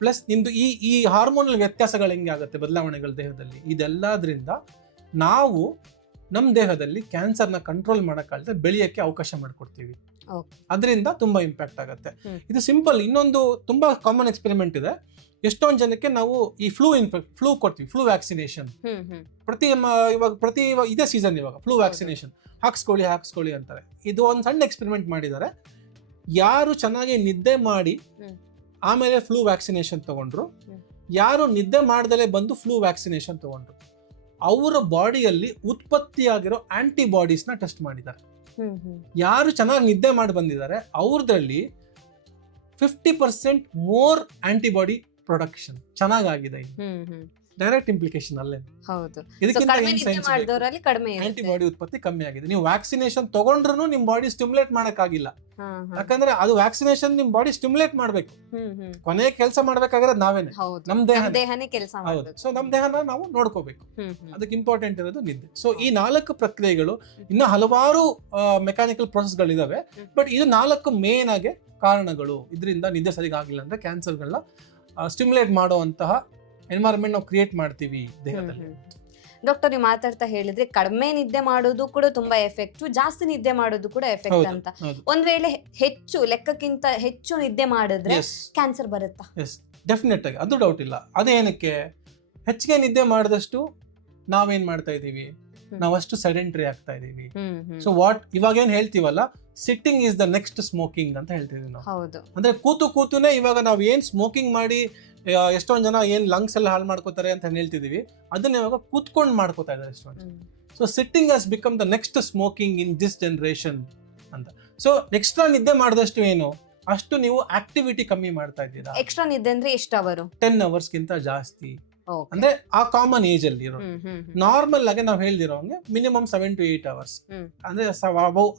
ಪ್ಲಸ್ ನಿಮ್ದು ಈ ಹಾರ್ಮೋನಲ್ ವ್ಯತ್ಯಾಸಗಳು ಹೆಂಗೆ ಆಗುತ್ತೆ, ಬದಲಾವಣೆಗಳು ದೇಹದಲ್ಲಿ, ಇದೆಲ್ಲದ್ರಿಂದ ನಾವು ನಮ್ಮ ದೇಹದಲ್ಲಿ ಕ್ಯಾನ್ಸರ್ನ ಕಂಟ್ರೋಲ್ ಮಾಡೋಕ್ಕಾಗದೆ ಬೆಳೆಯಕ್ಕೆ ಅವಕಾಶ ಮಾಡಿಕೊಡ್ತೀವಿ. ಅದರಿಂದ ತುಂಬಾ ಇಂಪ್ಯಾಕ್ಟ್ ಆಗುತ್ತೆ. ಇದು ಸಿಂಪಲ್. ಇನ್ನೊಂದು ತುಂಬಾ ಕಾಮನ್ ಎಕ್ಸ್ಪೆರಿಮೆಂಟ್ ಇದೆ. ಎಷ್ಟೊಂದು ಜನಕ್ಕೆ ನಾವು ಈ ಫ್ಲೂ ಕೊಡ್ತೀವಿ, ಫ್ಲೂ ವ್ಯಾಕ್ಸಿನೇಷನ್. ಇವಾಗ ಇದೇ ಸೀಸನ್, ಇವಾಗ ಫ್ಲೂ ವ್ಯಾಕ್ಸಿನೇಷನ್ ಹಾಕ್ಸ್ಕೊಳ್ಳಿ ಅಂತಾರೆ. ಇದು ಒಂದು ಸಣ್ಣ ಎಕ್ಸ್ಪೆರಿಮೆಂಟ್ ಮಾಡಿದ್ದಾರೆ. ಯಾರು ಚೆನ್ನಾಗಿ ನಿದ್ದೆ ಮಾಡಿ ಆಮೇಲೆ ಫ್ಲೂ ವ್ಯಾಕ್ಸಿನೇಷನ್ ತಗೊಂಡ್ರು, ಯಾರು ನಿದ್ದೆ ಮಾಡ್ದಲೇ ಬಂದು ಫ್ಲೂ ವ್ಯಾಕ್ಸಿನೇಷನ್ ತಗೊಂಡ್ರು, ಅವರ ಬಾಡಿಯಲ್ಲಿ ಉತ್ಪತ್ತಿಯಾಗಿರೋ ಆಂಟಿಬಾಡೀಸ್ ನ ಟೆಸ್ಟ್ ಮಾಡಿದ್ದಾರೆ. ಯಾರು ಚೆನ್ನಾಗಿ ನಿದ್ದೆ ಮಾಡಿ ಬಂದಿದ್ದಾರೆ ಅವ್ರದ್ರಲ್ಲಿ 50% ಮೋರ್ ಆಂಟಿಬಾಡಿ ಪ್ರೊಡಕ್ಷನ್ ಚೆನ್ನಾಗಿದೆ. ಡೈರೆಕ್ಟ್ ಇಂಪ್ಲಿಕೇಶನ್ ಅಲ್ಲೇ. ಆಂಟಿಬಾಡಿ ಉತ್ಪತ್ತಿ ಕಮ್ಮಿ ಆಗಿದೆ. ನೀವು ವ್ಯಾಕ್ಸಿನೇಷನ್ ತಗೊಂಡ್ರು ನಿಮ್ ಬಾಡಿ ಸ್ಟಿಮ್ಯುಲೇಟ್ ಮಾಡಕ್ಕಾಗಿಲ್ಲ, ಯಾಕಂದ್ರೆ ಅದು ವ್ಯಾಕ್ಸಿನೇಷನ್ ನಿಮ್ ಬಾಡಿ ಸ್ಟಿಮ್ಯುಲೇಟ್ ಮಾಡ್ಬೇಕು. ಕೊನೆ ಕೆಲಸ ಮಾಡ್ಬೇಕಾಗಿರೋದು ನಾವೇನೆ, ನಮ್ ದೇಹನೇ ಕೆಲಸ. ಸೊ ನಮ್ ದೇಹನ ನಾವು ನೋಡ್ಕೋಬೇಕು. ಅದಕ್ಕೆ ಇಂಪಾರ್ಟೆಂಟ್ ಇರೋದು ನಿದ್ದೆ. ಸೊ ಈ 4 ಪ್ರಕ್ರಿಯೆಗಳು, ಇನ್ನು ಹಲವಾರು ಮೆಕ್ಯಾನಿಕಲ್ ಪ್ರೊಸೆಸ್ಗಳಿದಾವೆ, ಬಟ್ ಇದು 4 ಮೇನ್ ಆಗಿ ಕಾರಣಗಳು. ಇದರಿಂದ ನಿದ್ದೆ ಸರಿಗಾಗಿಲ್ಲ ಅಂದ್ರೆ ಕ್ಯಾನ್ಸರ್ಗಳನ್ನ ಸ್ಟಿಮ್ಯುಲೇಟ್ ಮಾಡುವಂತಹ ಎನ್ವೈರನ್ಮೆಂಟ್ ನಾವು ಕ್ರಿಯೇಟ್ ಮಾಡ್ತೀವಿ ದೇಹದಲ್ಲಿ. ಡಾಕ್ಟರ್, ನೀವು ಮಾತಾಡ್ತಾ ಹೇಳಿದ್ರೆ ಕಡಿಮೆ ನಿದ್ದೆ ಮಾಡೋದು ಕೂಡ ತುಂಬಾ ಎಫೆಕ್ಟ್, ಜಾಸ್ತಿ ನಿದ್ದೆ ಮಾಡೋದು ಕೂಡ ಎಫೆಕ್ಟ್ ಅಂತ. ಒಂದ್ ವೇಳೆ ಲೆಕ್ಕಕ್ಕಿಂತ ಹೆಚ್ಚು ನಿದ್ದೆ ಮಾಡಿದ್ರೆ ಕ್ಯಾನ್ಸರ್ ಬರುತ್ತಾ? ಡೆಫಿನೆಟ್ ಆಗಿ, ಅದು ಡೌಟ್ ಇಲ್ಲ. ಅದೇನಕ್ಕೆ ಹೆಚ್ಚಿಗೆ ನಿದ್ದೆ ಮಾಡಿದಷ್ಟು ನಾವೇನ್ ಮಾಡ್ತಾ ಇದೀವಿ, ನಾವಷ್ಟು ಸೆಡೆಂಟ್ರಿ ಆಗ್ತಾ ಇದೀವಿ. ಸೊ ಇವಾಗ ಏನ್ ಹೇಳ್ತೀವಲ್ಲ, sitting is the next smoking ಅಂತ ಹೇಳ್ತೀವಿ ನಾವು. ಅಂದ್ರೆ ಕೂತುನೇ ಇವಾಗ ನಾವ್ ಏನ್ ಸ್ಮೋಕಿಂಗ್ ಮಾಡಿ ಎಷ್ಟೊಂದ್ ಜನ ಏನ್ ಲಂಗ್ಸ್ ಎಲ್ಲ ಹಾಳು ಮಾಡ್ಕೋತಾರೆ ಅಂತ ಹೇಳ್ತಿದೀವಿ, ಅದನ್ನ ಇವಾಗ ಕೂತ್ಕೊಂಡು ಮಾಡ್ಕೋತಾ ಇದ್ದಾರೆ ಎಷ್ಟೊಂದು. So sitting has become the next smoking in this generation ಅಂತ. ಸೊ ಎಕ್ಸ್ಟ್ರಾ ನಿದ್ದೆ ಮಾಡಿದಷ್ಟು ಏನು ಅಷ್ಟು ನೀವು ಆಕ್ಟಿವಿಟಿ ಕಮ್ಮಿ ಮಾಡ್ತಾ ಇದ್ದೀರಾ. ಎಕ್ಸ್ಟ್ರಾ ನಿದ್ದೆ ಅಂದ್ರೆ ಎಷ್ಟು ಅವರ್? 10 hours ಗಿಂತ ಜಾಸ್ತಿ. ಅಂದ್ರೆ ಆ ಕಾಮನ್ ಏಜ್ ಅಲ್ಲಿ ಇರೋ, ನಾರ್ಮಲ್ ಆಗಿ ನಾವ್ ಹೇಳ್ದಿರೋ ಹಂಗೆ ಮಿನಿಮಮ್ 7 to 8 hours, ಅಂದ್ರೆ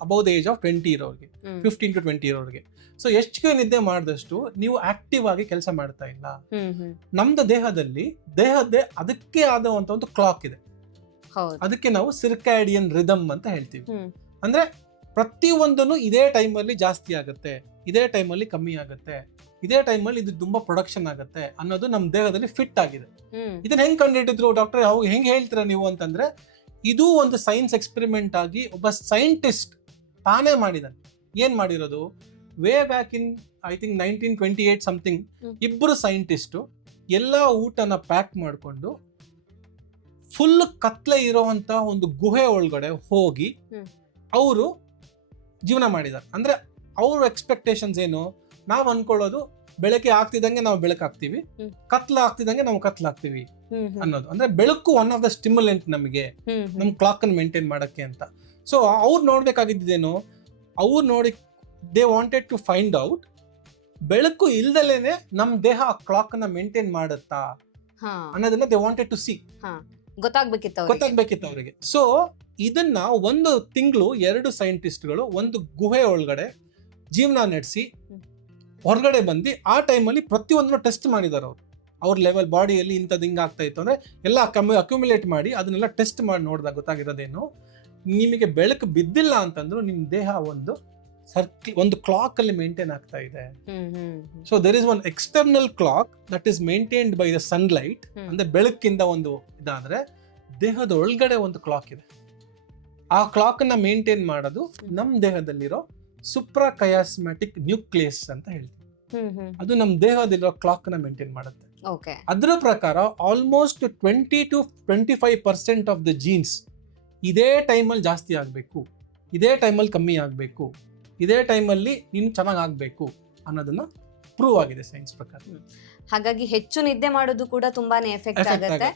ಅಬೌವ್ ದ ಏಜ್ ಆಫ್ 20 ಇರೋರಿಗೆ, 15 to 20 ಇರೋರಿಗೆ. ಸೊ ಹೆಚ್ಚಿಗೆ ನಿದ್ದೆ ಮಾಡಿದಷ್ಟು ನೀವು ಆಕ್ಟಿವ್ ಆಗಿ ಕೆಲಸ ಮಾಡ್ತಾ ಇಲ್ಲ. ನಮ್ದು ದೇಹದ್ದೇ ಅದಕ್ಕೆ ಆದಂತ ಒಂದು ಕ್ಲಾಕ್ ಇದೆ. ಅದಕ್ಕೆ ನಾವು ಸಿರ್ಕ್ಯಾಡಿಯನ್ ರಿದಮ್ ಅಂತ ಹೇಳ್ತೀವಿ. ಅಂದ್ರೆ ಪ್ರತಿಯೊಂದನ್ನು ಇದೇ ಟೈಮಲ್ಲಿ ಜಾಸ್ತಿ ಆಗುತ್ತೆ, ಇದೇ ಟೈಮಲ್ಲಿ ಕಮ್ಮಿ ಆಗುತ್ತೆ, ಇದೇ ಟೈಮಲ್ಲಿ ಇದು ತುಂಬಾ ಪ್ರೊಡಕ್ಷನ್ ಆಗುತ್ತೆ ಅನ್ನೋದು ನಮ್ಮ ದೇಹದಲ್ಲಿ ಫಿಟ್ ಆಗಿದೆ. ಇದನ್ನ ಹೆಂಗ್ ಕಂಡುಹಿಡಿದ್ರು ಡಾಕ್ಟರ್, ಹೆಂಗ್ ಹೇಳ್ತೀರಾ ನೀವು ಅಂತಂದ್ರೆ, ಇದು ಒಂದು ಸೈನ್ಸ್ ಎಕ್ಸ್ಪೆರಿಮೆಂಟ್ ಆಗಿ ಒಬ್ಬ ಸೈಂಟಿಸ್ಟ್ ತಾನೇ ಮಾಡಿದಾನೆ. ಏನ್ ಮಾಡಿರೋದು, way back in I think 1928 something, ಇಬ್ಬರು ಸೈಂಟಿಸ್ಟು ಎಲ್ಲಾ ಊಟನ ಪ್ಯಾಕ್ ಮಾಡಿಕೊಂಡು ಫುಲ್ ಕತ್ಲೆ ಇರೋಂತ ಒಂದು ಗುಹೆ ಒಳಗಡೆ ಹೋಗಿ ಅವರು ಜೀವನ ಮಾಡಿದ್ದಾರೆ. ಅಂದ್ರೆ ಅವ್ರ ಎಕ್ಸ್ಪೆಕ್ಟೇಷನ್ಸ್ ಏನು, ನಾವ್ ಅನ್ಕೊಳ್ಳೋದು ಬೆಳಗ್ಗೆ ಆಗ್ತಿದಂಗೆ ನಾವು ಬೆಳಕಾಗ್ತೀವಿ, ಕತ್ಲ ಆಗ್ತಿದಂಗೆ ನಾವು ಕತ್ಲಾಗ್ತೀವಿ ಅನ್ನೋದು. ಅಂದ್ರೆ ಬೆಳಕು ಒನ್ ಆಫ್ ದ ಸ್ಟಿಮ್ಯುಲೆಂಟ್ ನಮಗೆ, ನಮ್ ಕ್ಲಾಕ್ ಅನ್ನು ಮೇಂಟೈನ್ ಮಾಡಕ್ಕೆ ಅಂತ. ಸೊ ಅವ್ರು ನೋಡ್ಬೇಕಾಗಿದ್ದೇನು, ಅವ್ರು they wanted to find out ಬೆಳಕು ಇಲ್ದಲೇನೆ ನಮ್ ದೇಹ ಆ ಕ್ಲಾಕ್ ನ ಮೇಂಟೈನ್ ಮಾಡುತ್ತಾ ಅನ್ನೋದನ್ನ ದೇ ವಾಂಟೆಡ್ ಟು ಸಿ, ಗೊತ್ತಾಗ್ಬೇಕಿತ್ತು ಅವರಿಗೆ. ಸೊ ಇದನ್ನ 1 ತಿಂಗಳು 2 ಸೈಂಟಿಸ್ಟ್ಗಳು ಒಂದು ಗುಹೆ ಒಳಗಡೆ ಜೀವನ ನಡೆಸಿ ಹೊರಗಡೆ ಬಂದು ಆ ಟೈಮಲ್ಲಿ ಪ್ರತಿಯೊಂದನ್ನು ಟೆಸ್ಟ್ ಮಾಡಿದಾರೆ. ಅವ್ರ ಲೆವೆಲ್ ಬಾಡಿಯಲ್ಲಿ ಇಂಥದ್ದು ಹಿಂಗ ಆಗ್ತಾ ಇತ್ತು ಅಂದ್ರೆ ಎಲ್ಲ ಅಕ್ಯುಮುಲೇಟ್ ಮಾಡಿ ಅದನ್ನೆಲ್ಲ ಟೆಸ್ಟ್ ಮಾಡಿ ನೋಡಿದಾಗ ಗೊತ್ತಾಗಿರೋದೇನು, ನಿಮಗೆ ಬೆಳಕು ಬಿದ್ದಿಲ್ಲ ಅಂತಂದ್ರು ನಿಮ್ ದೇಹ ಒಂದು ಕ್ಲಾಕ್ ಅಲ್ಲಿ ಮೇಂಟೈನ್ ಆಗ್ತಾ ಇದೆ. So there is one external clock that is maintained by the sunlight. ಅಂದ್ರೆ ಬೆಳಕಿಂದ ಒಂದು ಇದಾದ್ರೆ ದೇಹದ ಒಳಗಡೆ ಒಂದು ಕ್ಲಾಕ್ ಇದೆ. ಆ ಕ್ಲಾಕ್ ನ ಮೇಂಟೈನ್ ಮಾಡೋದು ನಮ್ ದೇಹದಲ್ಲಿರೋ ಸುಪ್ರಾಕಯಾಸ್ಮ್ಯಾಟಿಕ್ ನ್ಯೂಕ್ಲಿಯಸ್ ಅಂತ ಹೇಳ್ತೀವಿ. ಅದು ನಮ್ ದೇಹದಲ್ಲಿರೋ ಕ್ಲಾಕ್ ನ ಮೇಂಟೈನ್ ಮಾಡುತ್ತೆ. ಅದರ ಪ್ರಕಾರ almost 20 to 25% of the jeans ಇದೇ ಟೈಮಲ್ಲಿ ಜಾಸ್ತಿ ಆಗ್ಬೇಕು, ಇದೇ ಟೈಮಲ್ಲಿ ಕಮ್ಮಿ ಆಗ್ಬೇಕು, ಇದೇ ಟೈಮಲ್ಲಿ ನೀನು ಚೆನ್ನಾಗಿ ಆಗ್ಬೇಕು ಅನ್ನೋದನ್ನ ಪ್ರೂವ್ ಆಗಿದೆ ಸೈನ್ಸ್ ಪ್ರಕಾರ. ಹಾಗಾಗಿ ಹೆಚ್ಚು ನಿದ್ದೆ ಮಾಡೋದು ಕೂಡ ತುಂಬಾನೇ ಎಫೆಕ್ಟ್ ಆಗುತ್ತೆ,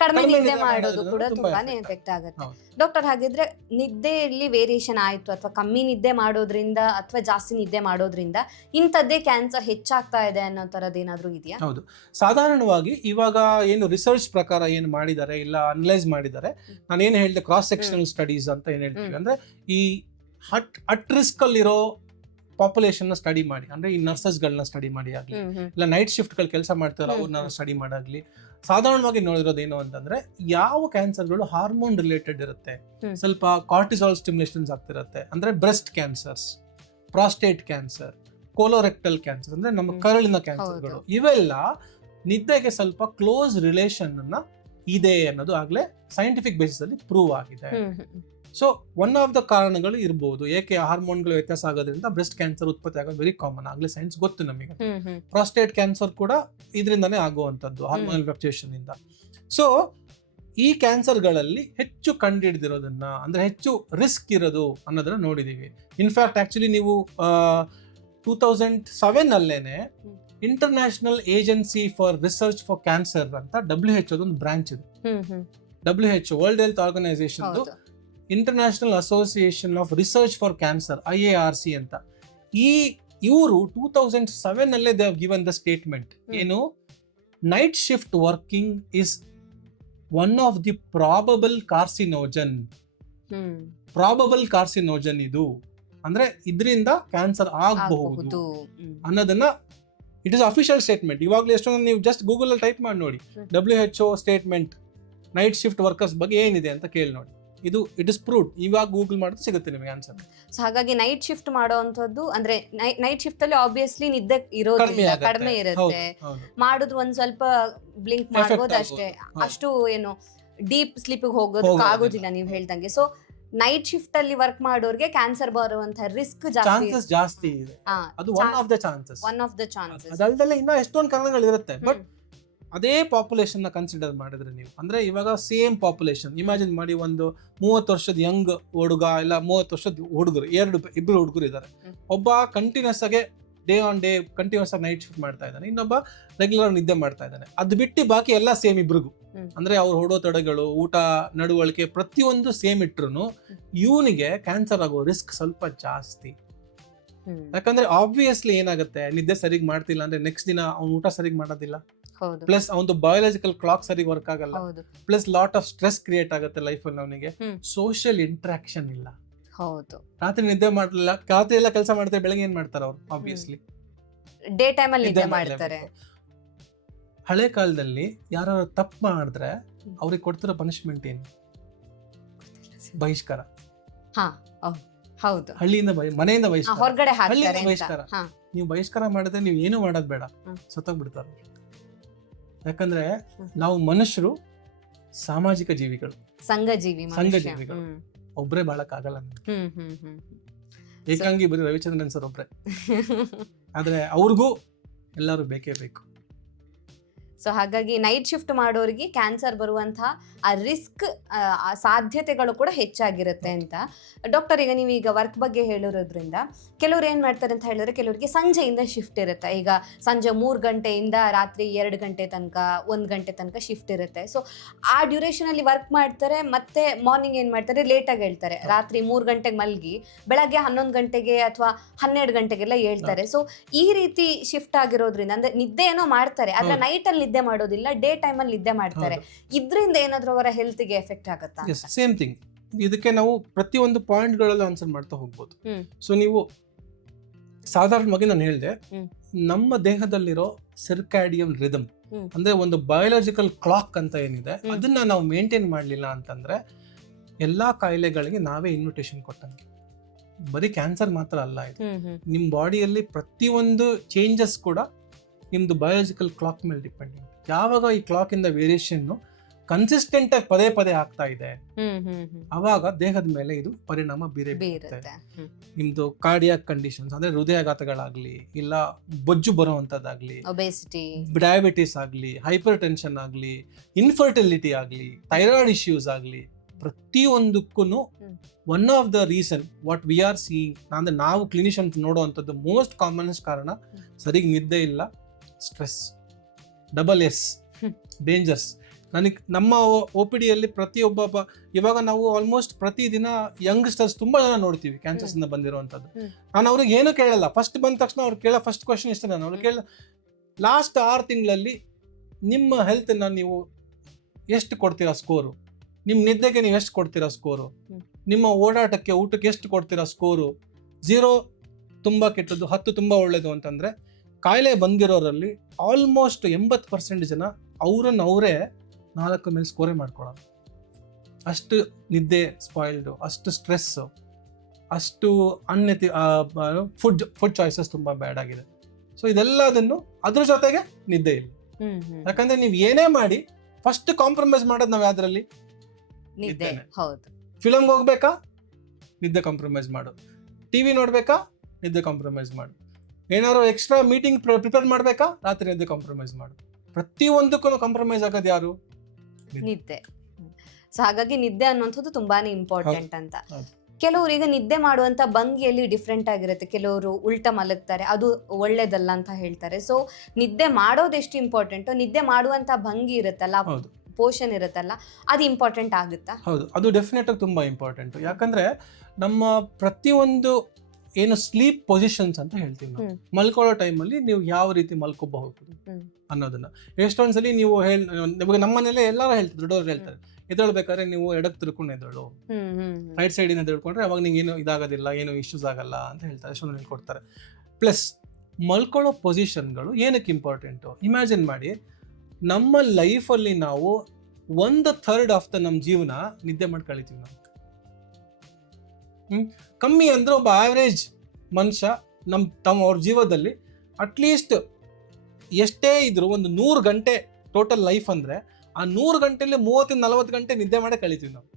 ಕಡಿಮೆ ನಿದ್ದೆ ಮಾಡೋದು ಕೂಡ ತುಂಬಾನೇ ಎಫೆಕ್ಟ್ ಆಗುತ್ತೆ. ಡಾಕ್ಟರ್, ಹಾಗಿದ್ರೆ ನಿದ್ದೆಯಲ್ಲಿ ವೇರಿಯೇಷನ್ ಆಯ್ತು ಅಥವಾ ಕಮ್ಮಿ ನಿದ್ದೆ ಮಾಡೋದ್ರಿಂದ ಅಥವಾ ಜಾಸ್ತಿ ನಿದ್ದೆ ಮಾಡೋದ್ರಿಂದ ಇಂಥದ್ದೇ ಕ್ಯಾನ್ಸರ್ ಹೆಚ್ಚಾಗ್ತಾ ಇದೆ ಅನ್ನೋ ತರದ್ ಏನಾದ್ರೂ ಇದೆಯಾ? ಹೌದು, ಸಾಧಾರಣವಾಗಿ ಇವಾಗ ಏನು ರಿಸರ್ಚ್ ಪ್ರಕಾರ ಏನು ಮಾಡಿದ್ದಾರೆ ಇಲ್ಲ ಅನಲೈಸ್ ಮಾಡಿದ್ದಾರೆ, ನಾನು ಏನು ಹೇಳಿದೆ ಕ್ರಾಸ್ ಸೆಕ್ಷನಲ್ ಸ್ಟಡೀಸ್ ಅಂತ ಏನ್ ಹೇಳ್ತೀವಿ, ಅಂದ್ರೆ ಈ ಅಟ್ ರಿಸ್ಕ್ ಅಲ್ಲಿರೋ ಪಾಪ್ಯುಲೇಷನ್ ನ ಸ್ಟಡಿ ಮಾಡಿ, ಅಂದ್ರೆ ಈ ನರ್ಸಸ್ಗಳನ್ನ ಸ್ಟಡಿ ಮಾಡಿ ಆಗ್ಲಿ, ಇಲ್ಲ ನೈಟ್ ಶಿಫ್ಟ್ಗಳು ಕೆಲಸ ಮಾಡ್ತಾರಲ್ಲ ಅವ್ರನ್ನ ಸ್ಟಡಿ ಮಾಡಾಗ್ಲಿ, ಸಾಧಾರಣವಾಗಿ ನೋಡಿರೋದು ಏನು ಅಂತಂದ್ರೆ ಯಾವ ಕ್ಯಾನ್ಸರ್ಗಳು ಹಾರ್ಮೋನ್ ರಿಲೇಟೆಡ್ ಇರುತ್ತೆ, ಸ್ವಲ್ಪ ಕಾರ್ಟಿಸಾಲ್ ಸ್ಟಿಮ್ಯುಲೇಷನ್ಸ್ ಆಗ್ತಿರುತ್ತೆ, ಅಂದ್ರೆ breast cancers, prostate cancer, colorectal cancer ಅಂದ್ರೆ ನಮ್ಮ ಕರಳಿನ ಕ್ಯಾನ್ಸರ್ಗಳು, ಇವೆಲ್ಲ ನಿದ್ದೆಗೆ ಸ್ವಲ್ಪ ಕ್ಲೋಸ್ ರಿಲೇಷನ್ ಅನ್ನ ಇದೆ ಅನ್ನೋದು ಆಗ್ಲೇ ಸೈಂಟಿಫಿಕ್ ಬೇಸಿಸ್ ಅಲ್ಲಿ ಪ್ರೂವ್ ಆಗಿದೆ. ಸೊ ಒನ್ ಆಫ್ ದ ಕಾರಣಗಳು ಇರಬಹುದು ಏಕೆ ಹಾರ್ಮೋನ್ಗಳು ವ್ಯತ್ಯಾಸ ಆಗೋದ್ರಿಂದ ಬ್ರೆಸ್ಟ್ ಕ್ಯಾನ್ಸರ್ ಉತ್ಪತ್ತಿ ಆಗೋದು ವೆರಿ ಕಾಮನ್, ಆಗ್ಲೇ ಸೈನ್ಸ್ ಗೊತ್ತು ನಮಗೆ. ಪ್ರಾಸ್ಟೇಟ್ ಕ್ಯಾನ್ಸರ್ ಕೂಡ ಇದರಿಂದಾನೇ ಆಗುವಂತದ್ದು, ಹಾರ್ಮೋನಲ್ ಫ್ಲಕ್ಚುಯೇಷನ್ ಇಂದ. ಸೊ ಈ ಕ್ಯಾನ್ಸರ್ಗಳಲ್ಲಿ ಹೆಚ್ಚು ಕಂಡುಹಿಡಿದಿರೋದನ್ನ, ಅಂದ್ರೆ ಹೆಚ್ಚು ರಿಸ್ಕ್ ಇರೋದು ಅನ್ನೋದನ್ನ ನೋಡಿದೀವಿ. ಇನ್ಫ್ಯಾಕ್ಟ್ ಆಕ್ಚುಲಿ ನೀವು 2007 ಅಲ್ಲೇನೆ international agency for research for cancer ಅಂತ WHO ಒಂದು ಬ್ರಾಂಚ್ ಇದೆ. WHO world health organisation international association of research for cancer, IARC ಅಂತ. ಇವರು 2007 ಅಲ್ಲೇ they have given the statement ಏನು, night shift working is one of the probable carcinogen. ಇದು ಅಂದ್ರೆ ಇದರಿಂದ ಕ್ಯಾನ್ಸರ್ ಆಗಬಹುದು ಅನ್ನೋದನ್ನ ಇಟ್ ಇಸ್ ಅಫಿಷಿಯಲ್ ಸ್ಟೇಟ್ಮೆಂಟ್. ಇವಾಗಲೂ ಎಷ್ಟೊಂದು ನೀವು ಜಸ್ಟ್ ಗೂಗಲ್ ಅಲ್ಲಿ ಟೈಪ್ ಮಾಡಿ ನೋಡಿ, WHO statement night shift workers ಬಗ್ಗೆ ಏನಿದೆ ಅಂತ ಕೇಳಿ ನೋಡಿ. ಇದು ಇಟ್ ಇಸ್ ಪ್ರೂವ್ಡ್. ಇವಾಗ ಗೂಗಲ್ ಮಾಡಿದ್ರೆ ಸಿಗುತ್ತೆ ನಿಮಗೆ ಆನ್ಸರ್. ಸೊ ಹಾಗಾಗಿ ನೈಟ್ ಶಿಫ್ಟ್ ಮಾಡುವಂತದ್ದು ಅಂದ್ರೆ ನೈಟ್ ಶಿಫ್ಟ್ ಅಲ್ಲಿ ಆಬ್ವಿಯಸ್ಲಿ ನಿದ್ದೆ ಇರೋದಿಲ್ಲ, ಕಡಿಮೆ ಇರುತ್ತೆ, ಮಾಡಿದ್ರು ಒಂದ್ ಸ್ವಲ್ಪ ಬ್ಲಿಂಕ್ ಮಾಡ್ಬೋದು ಅಷ್ಟೇ, ಅಷ್ಟು ಏನು ಡೀಪ್ ಸ್ಲೀಪ್ ಹೋಗೋದಕ್ಕೆ ಆಗೋದಿಲ್ಲ ನೀವು ಹೇಳ್ದಂಗೆ. ಸೊ ನೈಟ್ ಶಿಫ್ಟ್ ಅಲ್ಲಿ ವರ್ಕ್ ಮಾಡೋರ್ಗೆ ಕ್ಯಾನ್ಸರ್ ಬರುವಂತ ರಿಸ್ಕ್ ಜಾಸ್ತಿ ಇದೆ. ಅದು ಒನ್ ಆಫ್ ದ ಚಾನ್ಸಸ್. ಅದಲ್ದಲ್ಲೇ ಇನ್ನ ಎಷ್ಟೊಂದು ಕಾರಣಗಳು ಇರುತ್ತೆ. ಬಟ್ ಅದೇ ಪಾಪ್ಯುಲೇಷನ್ ನ ಕನ್ಸಿಡರ್ ಮಾಡಿದ್ರೆ ನೀವು, ಅಂದ್ರೆ ಇವಾಗ ಸೇಮ್ ಪಾಪ್ಯುಲೇಷನ್ ಇಮ್ಯಾಜಿನ್ ಮಾಡಿ, ಒಂದು 30 ವರ್ಷದ ಯಂಗ್ ಹುಡುಗ ಇಲ್ಲ 30 ವರ್ಷದ ಹುಡುಗರು, ಇಬ್ರು ಹುಡುಗರು ಇದ್ದಾರೆ. ಒಬ್ಬ ಕಂಟಿನ್ಯೂಸ್ ಆಗಿ ಡೇ ಆನ್ ಡೇ ಕಂಟಿನ್ಯೂಸ್ ಆಗಿ ನೈಟ್ ಶಿಫ್ಟ್ ಮಾಡ್ತಾ ಇದ್ದಾನೆ, ಇನ್ನೊಬ್ಬ ರೆಗ್ಯುಲರ್ ನಿದ್ದೆ ಮಾಡ್ತಾ ಇದ್ದಾನೆ. ಅದು ಬಿಟ್ಟು ಬಾಕಿ ಎಲ್ಲ ಸೇಮ್ ಇಬ್ರಿಗೂ, ಅಂದ್ರೆ ಅವ್ರು ಹೊಡೋ ತಡೆಗಳು, ಊಟ, ನಡವಳಿಕೆ ಪ್ರತಿಯೊಂದು ಸೇಮ್ ಇಟ್ರು ಇವನಿಗೆ ಕ್ಯಾನ್ಸರ್ ಆಗೋ ರಿಸ್ಕ್ ಸ್ವಲ್ಪ ಜಾಸ್ತಿ. ಯಾಕಂದ್ರೆ ಆಬ್ವಿಯಸ್ಲಿ ಏನಾಗುತ್ತೆ, ನಿದ್ದೆ ಸರಿಗ್ ಮಾಡ್ತಿಲ್ಲ ಅಂದ್ರೆ ನೆಕ್ಸ್ಟ್ ದಿನ ಅವ್ನು ಊಟ ಸರಿಗ್ ಮಾಡೋದಿಲ್ಲ, ಪ್ಲಸ್ ಅವನು ಬಯೋಲಾಜಿಕಲ್ ಕ್ಲಾಕ್ ಸರಿ ವರ್ಕ್ ಆಗಲ್ಲ, plus lot of stress create ಆಗುತ್ತೆ ಲೈಫ್ ಅಲ್ಲಿ. ಅವನಿಗೆ ಸೋಷಿಯಲ್ ಇಂಟ್ರಾಕ್ಷನ್ ಇಲ್ಲ. ರಾತ್ರಿ ನಿದ್ದೆ ಮಾಡಲಿಲ್ಲ, ರಾತ್ರಿ ಎಲ್ಲ ಕೆಲಸ ಮಾಡ್ತಾರೆ, ಬೆಳಗ್ಗೆ ಏನ್ ಮಾಡ್ತಾರೆ ಅವ್ರು? ಆಬ್ವಿಯಸ್ಲಿ ಡೇ ಟೈಮ್ ಅಲ್ಲಿ ನಿದ್ದೆ ಮಾಡ್ತಾರೆ. ಹಳೆ ಕಾಲದಲ್ಲಿ ಯಾರು ತಪ್ಪು ಮಾಡಿದ್ರೆ ಅವ್ರಿಗೆ ಕೊಡ್ತಿರೋ ಪನಿಷ್ಮೆಂಟ್ ಏನು? ಬಹಿಷ್ಕಾರ. ಹಳ್ಳಿಯಿಂದ ಮನೆಯಿಂದ ಬಹಿಷ್ಕಾರ. ನೀವು ಬಹಿಷ್ಕಾರ ಮಾಡಿದ್ರೆ ನೀವು ಏನು ಮಾಡೋದ್ ಬೇಡ, ಸತ್ತೋಗ್ಬಿಡ್ತಾರೆ. ಯಾಕಂದ್ರೆ ನಾವು ಮನುಷ್ಯರು ಸಾಮಾಜಿಕ ಜೀವಿಗಳು, ಸಂಘ ಜೀವಿಗಳು. ಒಬ್ರೇ ಬಾಳಕ್ ಆಗಲ್ಲ. ಏಕಾಂಗಿ ಬರೀ ರವಿಚಂದ್ರನ್ ಸರ್ ಒಬ್ರೆ, ಆದ್ರೆ ಅವ್ರಿಗೂ ಎಲ್ಲರೂ ಬೇಕೇ ಬೇಕು. ಸೊ ಹಾಗಾಗಿ ನೈಟ್ ಶಿಫ್ಟ್ ಮಾಡೋರಿಗೆ ಕ್ಯಾನ್ಸರ್ ಬರುವಂತಹ ಆ ರಿಸ್ಕ್ ಸಾಧ್ಯತೆಗಳು ಕೂಡ ಹೆಚ್ಚಾಗಿರುತ್ತೆ ಅಂತ. ಡಾಕ್ಟರ್, ಈಗ ನೀವು ಈಗ ವರ್ಕ್ ಬಗ್ಗೆ ಹೇಳಿರೋದ್ರಿಂದ ಕೆಲವ್ರು ಏನು ಮಾಡ್ತಾರೆ ಅಂತ ಹೇಳಿದ್ರೆ, ಕೆಲವರಿಗೆ ಸಂಜೆಯಿಂದ ಶಿಫ್ಟ್ ಇರುತ್ತೆ. ಈಗ ಸಂಜೆ 3 ಗಂಟೆಯಿಂದ ರಾತ್ರಿ 2 ಗಂಟೆ ತನಕ, 1 ಗಂಟೆ ತನಕ ಶಿಫ್ಟ್ ಇರುತ್ತೆ. ಸೊ ಆ ಡ್ಯೂರೇಷನಲ್ಲಿ ವರ್ಕ್ ಮಾಡ್ತಾರೆ, ಮತ್ತೆ ಮಾರ್ನಿಂಗ್ ಏನು ಮಾಡ್ತಾರೆ, ಲೇಟಾಗಿ ಹೇಳ್ತಾರೆ. ರಾತ್ರಿ 3 ಗಂಟೆಗೆ ಮಲಗಿ ಬೆಳಗ್ಗೆ 11 ಗಂಟೆಗೆ ಅಥವಾ 12 ಗಂಟೆಗೆಲ್ಲ ಹೇಳ್ತಾರೆ. ಸೊ ಈ ರೀತಿ ಶಿಫ್ಟ್ ಆಗಿರೋದ್ರಿಂದ ಅಂದ್ರೆ ನಿದ್ದೆ ಏನೋ ಮಾಡ್ತಾರೆ, ಆದ್ರೆ ನೈಟ್ ಅಲ್ಲಿ ನಿದ್ದೆ ಮಾಡೋದಿಲ್ಲ, ಡೇ ಟೈಮ್ ಅಲ್ಲಿ ನಿದ್ದೆ ಮಾಡ್ತಾರೆ. ಇದರಿಂದ ಏನಾದ್ರೂ ಅವರ ಹೆಲ್ತ್ ಗೆ ಎಫೆಕ್ಟ್ ಆಗುತ್ತಾ? Same thing. ಇದಕ್ಕೆ ನಾವು ಪ್ರತಿಯೊಂದು ಪಾಯಿಂಟ್ ಗಳಲ್ಲಿ ಆನ್ಸರ್ ಮಾಡ್ತಾ ಹೋಗ್ಬೋದು. ಸೊ ನೀವು ಸಾಧಾರಣವಾಗಿ ನಾನು ಹೇಳಿದೆ, ನಮ್ಮ ದೇಹದಲ್ಲಿರೋ ಸಿರ್ಕ್ಯಾಡಿಯನ್ ರಿದಮ್ ಅಂದ್ರೆ ಒಂದು ಬಯೋಲಾಜಿಕಲ್ ಕ್ಲಾಕ್ ಅಂತ ಏನಿದೆ, ಅದನ್ನ ನಾವು ಮೇಂಟೈನ್ ಮಾಡ್ಲಿಲ್ಲ ಅಂತಂದ್ರೆ ಎಲ್ಲಾ ಕಾಯಿಲೆಗಳಿಗೆ ನಾವೇ ಇನ್ವಿಟೇಷನ್ ಕೊಟ್ಟಂಗೆ. ಬರೀ ಕ್ಯಾನ್ಸರ್ ಮಾತ್ರ ಅಲ್ಲ, ಇದು ನಿಮ್ ಬಾಡಿಯಲ್ಲಿ ಪ್ರತಿಯೊಂದು ಚೇಂಜಸ್ ಕೂಡ ನಿಮ್ದು ಬಯೋಲಾಜಿಕಲ್ ಕ್ಲಾಕ್ ಮೇಲೆ ಡಿಪೆಂಡೆಂಟ್. ಯಾವಾಗ ಈ ಕ್ಲಾಕ್ ಇಂದ ವೇರಿಯೇಷನ್ ಕನ್ಸಿಸ್ಟೆಂಟ್ ಆಗಿ ಪದೇ ಆಗ್ತಾ ಇದೆ, ಅವಾಗ ದೇಹದ ಮೇಲೆ ಇದು ಪರಿಣಾಮ ಬೀರುತ್ತೆ. ನಿಮ್ದು ಕಾರ್ಡಿಯಾಕ್ ಕಂಡೀಷನ್ಸ್ ಅಂದ್ರೆ ಹೃದಯಾಘಾತಗಳಾಗ್ಲಿ, ಇಲ್ಲ ಬೊಜ್ಜು ಬರುವಂತದ್ದಾಗ್ಲಿ, ಡಯಾಬಿಟಿಸ್ ಆಗ್ಲಿ, ಹೈಪರ್ ಟೆನ್ಷನ್ ಆಗ್ಲಿ, ಇನ್ಫರ್ಟಿಲಿಟಿ ಆಗ್ಲಿ, ಥೈರಾಯ್ಡ್ ಇಶ್ಯೂಸ್ ಆಗ್ಲಿ, ಪ್ರತಿಯೊಂದಕ್ಕೂ one of the reason what we are seeing ಅಂದ್ರೆ ನಾವು ಕ್ಲಿನಿಷಿಯನ್ಸ್ ನೋಡುವಂಥದ್ದು ಮೋಸ್ಟ್ ಕಾಮನೆಸ್ಟ್ ಕಾರಣ ಸರಿಗ್ ನಿದ್ದೆ ಇಲ್ಲ, ಸ್ಟ್ರೆಸ್, ಡಬಲ್ ಎಸ್, ಡೇಂಜರ್ಸ್. ನನಗೆ ನಮ್ಮ OPD ಯಲ್ಲಿ ಪ್ರತಿಯೊಬ್ಬ ಇವಾಗ ನಾವು ಆಲ್ಮೋಸ್ಟ್ ಪ್ರತಿದಿನ ಯಂಗ್ಸ್ಟರ್ಸ್ ತುಂಬಾ ಜನ ನೋಡ್ತೀವಿ ಕ್ಯಾನ್ಸರ್ಸ್ ಇಂದ ಬಂದಿರುವಂತದ್ದು. ನಾನು ಅವ್ರಿಗೆ ಏನು ಕೇಳಲ್ಲ, ಫಸ್ಟ್ ಬಂದ ತಕ್ಷಣ ಅವ್ರು ಕೇಳೋ ಫಸ್ಟ್ ಕ್ವಶನ್ ಇಷ್ಟ, ನಾನು ಅವ್ರಿಗೆ ಕೇಳ, ಲಾಸ್ಟ್ 6 ತಿಂಗಳಲ್ಲಿ ನಿಮ್ಮ ಹೆಲ್ತ್ ನ ನೀವು ಎಷ್ಟು ಕೊಡ್ತೀರಾ ಸ್ಕೋರು, ನಿಮ್ಮ ನಿದ್ದೆಗೆ ನೀವು ಎಷ್ಟು ಕೊಡ್ತೀರಾ ಸ್ಕೋರು, ನಿಮ್ಮ ಓಡಾಟಕ್ಕೆ ಊಟಕ್ಕೆ ಎಷ್ಟು ಕೊಡ್ತೀರಾ ಸ್ಕೋರು, 0 ತುಂಬಾ ಕೆಟ್ಟದ್ದು, 10 ತುಂಬಾ ಒಳ್ಳೇದು ಅಂತಂದ್ರೆ, ಕಾಯಿಲೆ ಬಂದಿರೋರಲ್ಲಿ ಆಲ್ಮೋಸ್ಟ್ 80% ಜನ ಅವರೇ 4 ಮೇಲೆ ಸ್ಕೋರೇ ಮಾಡ್ಕೊಳ್ಳೋದು. ಅಷ್ಟು ನಿದ್ದೆ ಸ್ಪಾಯಿಲ್ಡು, ಅಷ್ಟು ಸ್ಟ್ರೆಸ್, ಅಷ್ಟು ಅನ್ಯತಿ, ಫುಡ್ ಚಾಯ್ಸಸ್ ತುಂಬಾ ಬ್ಯಾಡ್ ಆಗಿದೆ. ಸೊ ಇದೆಲ್ಲದನ್ನು ಅದ್ರ ಜೊತೆಗೆ ನಿದ್ದೆ ಇಲ್ಲ. ಯಾಕಂದ್ರೆ ನೀವು ಏನೇ ಮಾಡಿ ಫಸ್ಟ್ ಕಾಂಪ್ರಮೈಸ್ ಮಾಡೋದು ನಾವು ಯಾವ್ದ್ರಲ್ಲಿ? ನಿದ್ದೆ. ಹೌದು. ಫಿಲಮ್ಗೆ ಹೋಗ್ಬೇಕಾ? ನಿದ್ದೆ ಕಾಂಪ್ರಮೈಸ್ ಮಾಡು. ಟಿವಿ ನೋಡ್ಬೇಕಾ? ನಿದ್ದೆ ಕಾಂಪ್ರಮೈಸ್ ಮಾಡು. ಏನಾದ್ರು ಎಕ್ಸ್ಟ್ರಾ ಮೀಟಿಂಗ್ ಪ್ರಿಪೇರ್ ಮಾಡ್ಬೇಕಾ? ರಾತ್ರಿ ನಿದ್ದೆ ಕಾಂಪ್ರಮೈಸ್ ಮಾಡು. ಪ್ರತಿಯೊಂದಕ್ಕೂ ಕಾಂಪ್ರಮೈಸ್ ಆಗೋದು ಯಾರು? ನಿದ್ದೆ. ಸೊ ಹಾಗಾಗಿ ನಿದ್ದೆ ಅನ್ನುವಂಥದ್ದು ತುಂಬಾನೇ ಇಂಪಾರ್ಟೆಂಟ್ ಅಂತ. ಕೆಲವರು ಈಗ ನಿದ್ದೆ ಮಾಡುವಂತ ಭಂಗಿಯಲ್ಲಿ ಡಿಫ್ರೆಂಟ್ ಆಗಿರುತ್ತೆ. ಕೆಲವರು ಉಲ್ಟಾ ಮಲಗ್ತಾರೆ, ಅದು ಒಳ್ಳೇದಲ್ಲ ಅಂತ ಹೇಳ್ತಾರೆ. ಸೊ ನಿದ್ದೆ ಮಾಡೋದು ಎಷ್ಟು ಇಂಪಾರ್ಟೆಂಟ್, ನಿದ್ದೆ ಮಾಡುವಂತ ಭಂಗಿ ಇರುತ್ತಲ್ಲ, ಪೋಷನ್ ಇರುತ್ತಲ್ಲ, ಅದು ಇಂಪಾರ್ಟೆಂಟ್ ಆಗುತ್ತಾ? ಹೌದು, ಅದು ಡೆಫಿನೆಟ್ ಆಗಿ ತುಂಬಾ ಇಂಪಾರ್ಟೆಂಟ್. ಯಾಕಂದ್ರೆ ನಮ್ಮ ಪ್ರತಿಯೊಂದು ಏನು ಸ್ಲೀಪ್ ಪೊಸಿಷನ್ಸ್ ಅಂತ ಹೇಳ್ತೀವಿ ನಾವು, ಮಲ್ಕೊಳ್ಳೋ ಟೈಮಲ್ಲಿ ನೀವು ಯಾವ ರೀತಿ ಮಲ್ಕೋಬಹುದು ಅನ್ನೋದನ್ನ ಎಷ್ಟೊಂದ್ಸಲಿ ನೀವು ನಿಮಗೆ ನಮ್ಮ ಮನೇಲೆ ಎಲ್ಲರೂ ಹೇಳ್ತಾರೆ, ದೊಡ್ಡವ್ರು ಹೇಳ್ತಾರೆ, ಎದ್ದೇಳ್ಬೇಕಾದ್ರೆ ನೀವು ಎಡಕ್ಕೆ ತಿರ್ಕೊಂಡು ಎದ್ದೇಳು, ರೈಟ್ ಸೈಡ್ ಇಂದ ಎದ್ದೇಳ್ಕೊಂಡ್ರೆ ಅವಾಗ ನಿಂಗೆ ಏನು ಇದಾಗೋದಿಲ್ಲ, ಏನು ಇಶ್ಯೂಸ್ ಆಗಲ್ಲ ಅಂತ ಹೇಳ್ತಾರೆ, ಎಷ್ಟೊಂದು ಹೇಳ್ಕೊಡ್ತಾರೆ. ಪ್ಲಸ್ ಮಲ್ಕೊಳ್ಳೋ ಪೊಸಿಷನ್ಗಳು ಏನಕ್ಕೆ ಇಂಪಾರ್ಟೆಂಟು? ಇಮ್ಯಾಜಿನ್ ಮಾಡಿ, ನಮ್ಮ ಲೈಫಲ್ಲಿ ನಾವು 1/3 ಆಫ್ ನಮ್ಮ ಜೀವನ ನಿದ್ದೆ ಮಾಡಿ ಕಳಿತೀವಿ ನಾವು. ಕಮ್ಮಿ ಅಂದ್ರೆ ಒಬ್ಬ ಆವರೇಜ್ ಮನುಷ್ಯ ಅವ್ರ ಜೀವನದಲ್ಲಿ ಅಟ್ಲೀಸ್ಟ್ ಎಷ್ಟೇ ಇದ್ರು ಒಂದು 100 ಗಂಟೆ ಟೋಟಲ್ ಲೈಫ್ ಅಂದ್ರೆ, ಆ 100 ಗಂಟೆಯಲ್ಲಿ 30-40 ಗಂಟೆ ನಿದ್ದೆ ಮಾಡೇ ಕಳಿತೀವಿ ನಾವು.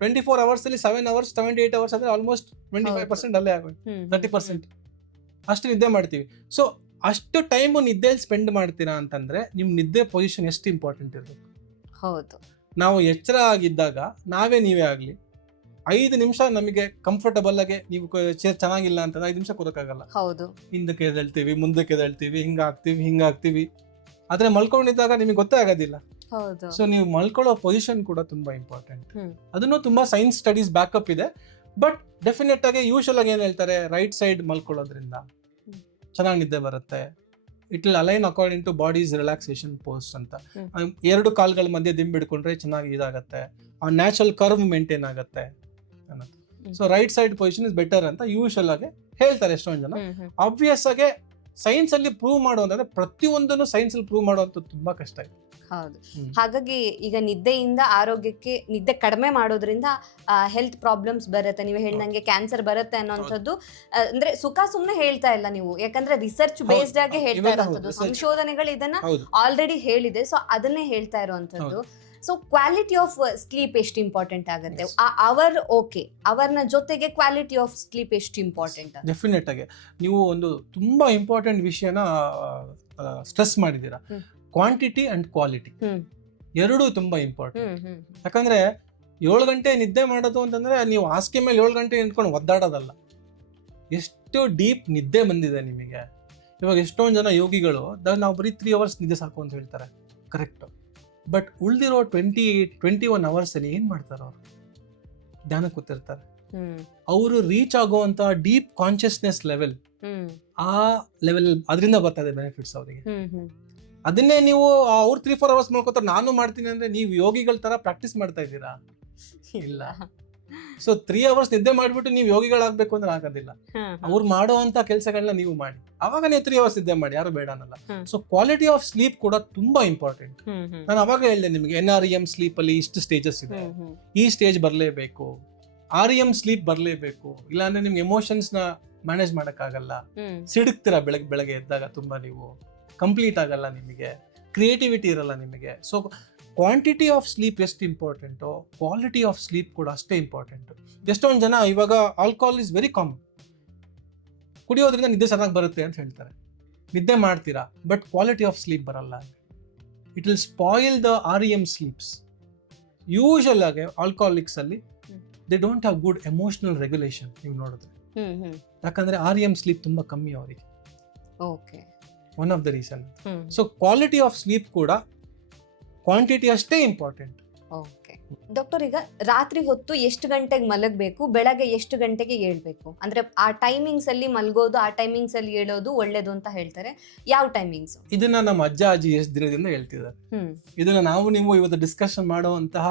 24 ಅವರ್ಸ್ ಅಲ್ಲಿ 7 ಅವರ್ಸ್ 78 ಅವರ್ಸ್ ಅಂದ್ರೆ ಆಲ್ಮೋಸ್ಟ್ 25% ಅಲ್ಲೇ ಆಗೋದು, 30% ಅಷ್ಟು ನಿದ್ದೆ ಮಾಡ್ತೀವಿ. ಸೊ ಅಷ್ಟು ಟೈಮು ನಿದ್ದೆಯಲ್ಲಿ ಸ್ಪೆಂಡ್ ಮಾಡ್ತೀರಾ ಅಂತಂದ್ರೆ ನಿಮ್ ನಿದ್ದೆ ಪೊಸಿಷನ್ ಎಷ್ಟು ಇಂಪಾರ್ಟೆಂಟ್ ಇರಬೇಕು. ಹೌದು. ನಾವು ಎಚ್ಚರ ಆಗಿದ್ದಾಗ ನೀವೇ ಆಗ್ಲಿ 5 ನಿಮಿಷ ನಮಗೆ ಕಂಫರ್ಟಬಲ್ ಆಗಿ, ನೀವು ಚೇರ್ ಚೆನ್ನಾಗಿಲ್ಲ ಅಂತಂದ್ರೆ 5 ನಿಮಿಷ ಕೂರಕ್ಕಾಗಲ್ಲ. ಹೌದು. ಹಿಂದಕ್ಕೆ ಎದ್ದೇಳ್ತೀವಿ, ಮುಂದಕ್ಕೆ ಎದ್ದೇಳ್ತೀವಿ, ಹಿಂಗಾಗ್ತೀವಿ. ಆದ್ರೆ ಮಲ್ಕೊಂಡಿದ್ದಾಗ ನಿಮಗೆ ಗೊತ್ತೇ ಆಗೋದಿಲ್ಲ. ಸೊ ನೀವು ಮಲ್ಕೊಳ್ಳೋ ಪೊಸಿಷನ್ ಕೂಡ ತುಂಬಾ ಇಂಪಾರ್ಟೆಂಟ್. ಅದನ್ನು ತುಂಬಾ ಸೈನ್ಸ್ ಸ್ಟಡೀಸ್ ಬ್ಯಾಕಪ್ ಇದೆ. ಬಟ್ ಡೆಫಿನೆಟ್ ಆಗಿ ಯೂಶಲ್ ಆಗಿ ಏನ್ ಹೇಳ್ತಾರೆ, ರೈಟ್ ಸೈಡ್ ಮಲ್ಕೊಳ್ಳೋದ್ರಿಂದ ಚೆನ್ನಾಗಿ ನಿದ್ದೆ ಬರುತ್ತೆ. It will align according to body's relaxation post ಅಂತ. 2 ಕಾಲ್ಗಳ ಮಧ್ಯೆ ದಿಂಬಿಡ್ಕೊಂಡ್ರೆ ಚೆನ್ನಾಗಿ ಇದಾಗತ್ತೆ, ಆ ನ್ಯಾಚುರಲ್ ಕರ್ವ್ ಮೇಂಟೈನ್ ಆಗತ್ತೆ ಅನ್ನೋದು. So right side position is better ಅಂತ ಯೂಶಲ್ ಆಗಿ ಹೇಳ್ತಾರೆ ಎಷ್ಟೊಂದು ಜನ. ಆಬ್ವಿಯಸ್ ಆಗಿ ಸೈನ್ಸ್ ಅಲ್ಲಿ ಪ್ರೂವ್ ಮಾಡೋದಂದ್ರೆ, ಪ್ರತಿಯೊಂದನ್ನು ಸೈನ್ಸ್ ಅಲ್ಲಿ ಪ್ರೂವ್ ಮಾಡೋದು ತುಂಬಾ ಕಷ್ಟ ಇದೆ. ಹೌದು. ಹಾಗಾಗಿ ಈಗ ನಿದ್ದೆಯಿಂದ ಆರೋಗ್ಯಕ್ಕೆ, ನಿದ್ದೆ ಕಡಿಮೆ ಮಾಡೋದ್ರಿಂದ ಹೆಲ್ತ್ ಪ್ರಾಬ್ಲಮ್ಸ್ ಬರುತ್ತೆ. ನೀವು ಹೇಳ್ದಂಗೆ ಕ್ಯಾನ್ಸರ್ ಬರುತ್ತೆ ಅನ್ನೋಂಥದ್ದು ಅಂದ್ರೆ ಸುಮ್ನೆ ಹೇಳ್ತಾ ಇಲ್ಲ ನೀವು, ಯಾಕಂದ್ರೆ ರಿಸರ್ಚ್ ಬೇಸ್ಡ್ ಆಗಿ ಹೇಳ್ತಾ ಇರೋಂಥದ್ದು, ಸಂಶೋಧನೆಗಳು ಇದನ್ನ ಆಲ್ರೆಡಿ ಹೇಳಿದೆ. ಸೊ ಅದನ್ನೇ ಹೇಳ್ತಾ ಇರುವಂತದ್ದು. ಸೊ ಕ್ವಾಲಿಟಿ ಆಫ್ ಸ್ಲೀಪ್ ಎಷ್ಟು ಇಂಪಾರ್ಟೆಂಟ್ ಆಗುತ್ತೆ, ಅವರ್ನ ಜೊತೆಗೆ ಕ್ವಾಲಿಟಿ ಆಫ್ ಸ್ಲೀಪ್ ಎಷ್ಟು ಇಂಪಾರ್ಟೆಂಟ್? ಡೆಫಿನೆಟ್ ಆಗಿ ನೀವು ಒಂದು ತುಂಬಾ ಇಂಪಾರ್ಟೆಂಟ್ ವಿಷಯನ ಸ್ಟ್ರೆಸ್ ಮಾಡಿದ್ದೀರಾ. ಕ್ವಾಂಟಿಟಿ ಅಂಡ್ ಕ್ವಾಲಿಟಿ ಎರಡೂ ತುಂಬಾ ಇಂಪಾರ್ಟೆಂಟ್. ಯಾಕಂದ್ರೆ 7 ಗಂಟೆ ನಿದ್ದೆ ಮಾಡೋದು ಅಂತಂದ್ರೆ ನೀವು ಹಾಸಿಗೆ ಮೇಲೆ 7 ಗಂಟೆ ನಿಂತ್ಕೊಂಡು ಒದ್ದಾಡೋದಲ್ಲ, ಎಷ್ಟು ಡೀಪ್ ನಿದ್ದೆ ಬಂದಿದೆ ನಿಮಗೆ. ಇವಾಗ ಎಷ್ಟೊಂದು ಜನ ಯೋಗಿಗಳು ನಾವು ಬರೀ 3 ಅವರ್ಸ್ ನಿದ್ದೆ ಸಾಕು ಅಂತ ಹೇಳ್ತಾರೆ, ಕರೆಕ್ಟ್. ಬಟ್ ಉಳಿದಿರೋ 21 ಅವರ್ಸ್ ಅಲ್ಲಿ ಏನ್ ಮಾಡ್ತಾರೆ? ಅವರು ಧ್ಯಾನ ಕೂತಿರ್ತಾರೆ. ಅವರು ರೀಚ್ ಆಗುವಂತ ಡೀಪ್ ಕಾನ್ಶಿಯಸ್ನೆಸ್ ಲೆವೆಲ್, ಆ ಲೆವೆಲ್ ಅದರಿಂದ ಬರ್ತದೆ ಬೆನಿಫಿಟ್ಸ್ ಅವರಿಗೆ. ಅದನ್ನೇ ನೀವು ಅವ್ರು 3-4 ಅವರ್ಸ್ ಮಾಡ್ಕೋತಾರೆ, ನಾನು ಮಾಡ್ತೀನಿ ಅಂದ್ರೆ ನೀವು ಯೋಗಿಗಳ ತರ ಪ್ರಾಕ್ಟೀಸ್ ಮಾಡ್ತಾ ಇದ್ದೀರಾ? ಇಲ್ಲ. ಸೊ 3 ಅವರ್ಸ್ ನಿದ್ದೆ ಮಾಡ್ಬಿಟ್ಟು ನೀವು ಯೋಗಿಗಳಾಗಬೇಕು ಅಂದ್ರೆ ಆಗೋದಿಲ್ಲ. ಅವ್ರು ಮಾಡುವಂತ ಕೆಲಸಗಳನ್ನ ನೀವು ಮಾಡಿ, ಅವಾಗ ನೀವು 3 ಅವರ್ಸ್ ನಿದ್ದೆ ಮಾಡಿ, ಯಾರು ಬೇಡ ಅನ್ನಲ್ಲ. ಸೊ ಕ್ವಾಲಿಟಿ ಆಫ್ ಸ್ಲೀಪ್ ಕೂಡ ತುಂಬಾ ಇಂಪಾರ್ಟೆಂಟ್. ನಾನು ಅವಾಗ ಹೇಳಿದೆ ನಿಮಗೆ, NREM ಸ್ಲೀಪ್ ಅಲ್ಲಿ ಇಷ್ಟು ಸ್ಟೇಜಸ್ ಇದೆ, ಈ ಸ್ಟೇಜ್ ಬರ್ಲೇಬೇಕು, REM ಸ್ಲೀಪ್ ಬರ್ಲೇಬೇಕು, ಇಲ್ಲಾಂದ್ರೆ ನಿಮ್ಗೆ ಎಮೋಷನ್ಸ್ ನ ಮ್ಯಾನೇಜ್ ಮಾಡಕ್ ಆಗಲ್ಲ, ಸಿಡುಕ್ತೀರಾ ಬೆಳಗ್ಗೆ ಎದ್ದಾಗ, ತುಂಬಾ ನೀವು ಕಂಪ್ಲೀಟ್ ಆಗಲ್ಲ, ನಿಮಗೆ ಕ್ರಿಯೇಟಿವಿಟಿ ಇರಲ್ಲ ನಿಮಗೆ. ಸೊ ಕ್ವಾಂಟಿಟಿ ಆಫ್ ಸ್ಲೀಪ್ ಎಷ್ಟು ಇಂಪಾರ್ಟೆಂಟು, ಕ್ವಾಲಿಟಿ ಆಫ್ ಸ್ಲೀಪ್ ಕೂಡ ಅಷ್ಟೇ ಇಂಪಾರ್ಟೆಂಟ್. ಎಷ್ಟೊಂದು ಜನ ಇವಾಗ ಆಲ್ಕೋಹಾಲ್ ಇಸ್ ವೆರಿ ಕಾಮನ್, ಕುಡಿಯೋದ್ರಿಂದ ನಿದ್ದೆ ಚೆನ್ನಾಗಿ ಬರುತ್ತೆ ಅಂತ ಹೇಳ್ತಾರೆ, ನಿದ್ದೆ ಮಾಡ್ತೀರಾ, ಬಟ್ ಕ್ವಾಲಿಟಿ ಆಫ್ ಸ್ಲೀಪ್ ಬರಲ್ಲ. It will spoil the REM sleeps. Usual ಆಗಿ ಆಲ್ಕೋಹಾಲಿಕ್ಸ್ ಅಲ್ಲಿ they don't have good emotional regulation. ನೀವು ನೋಡಿದ್ರೆ, ಯಾಕಂದ್ರೆ REM ಸ್ಲೀಪ್ ತುಂಬಾ ಕಮ್ಮಿ ಅವರಿಗೆ. One of the reason. So quality of sleep ಕೂಡ ಕ್ವಾಂಟಿಟಿ ಅಷ್ಟೇ ಇಂಪಾರ್ಟೆಂಟ್. ಡಾಕ್ಟರ್, ಈಗ ರಾತ್ರಿ ಹೊತ್ತು ಎಷ್ಟು ಗಂಟೆಗೆ ಮಲಗಬೇಕು, ಬೆಳಗ್ಗೆ ಎಷ್ಟು ಗಂಟೆಗೆ ಏಳ್ಬೇಕು? ಅಂದ್ರೆ ಆ ಟೈಮಿಂಗ್ಸ್ ಅಲ್ಲಿ ಮಲಗೋದು, ಆ ಟೈಮಿಂಗ್ಸ್ ಅಲ್ಲಿ ಏಳೋದು ಒಳ್ಳೇದು ಅಂತ ಹೇಳ್ತಾರೆ. ಯಾವ ಟೈಮಿಂಗ್ಸ್? ಇದನ್ನ ನಮ್ಮ ಅಜ್ಜ ಅಜ್ಜಿ ಎಷ್ಟು ದಿನದಿಂದ ಹೇಳ್ತಿದ್ದಾರೆ. ಇದನ್ನ ನೀವು ಇವತ್ತು ಡಿಸ್ಕಷನ್ ಮಾಡುವಂತಹ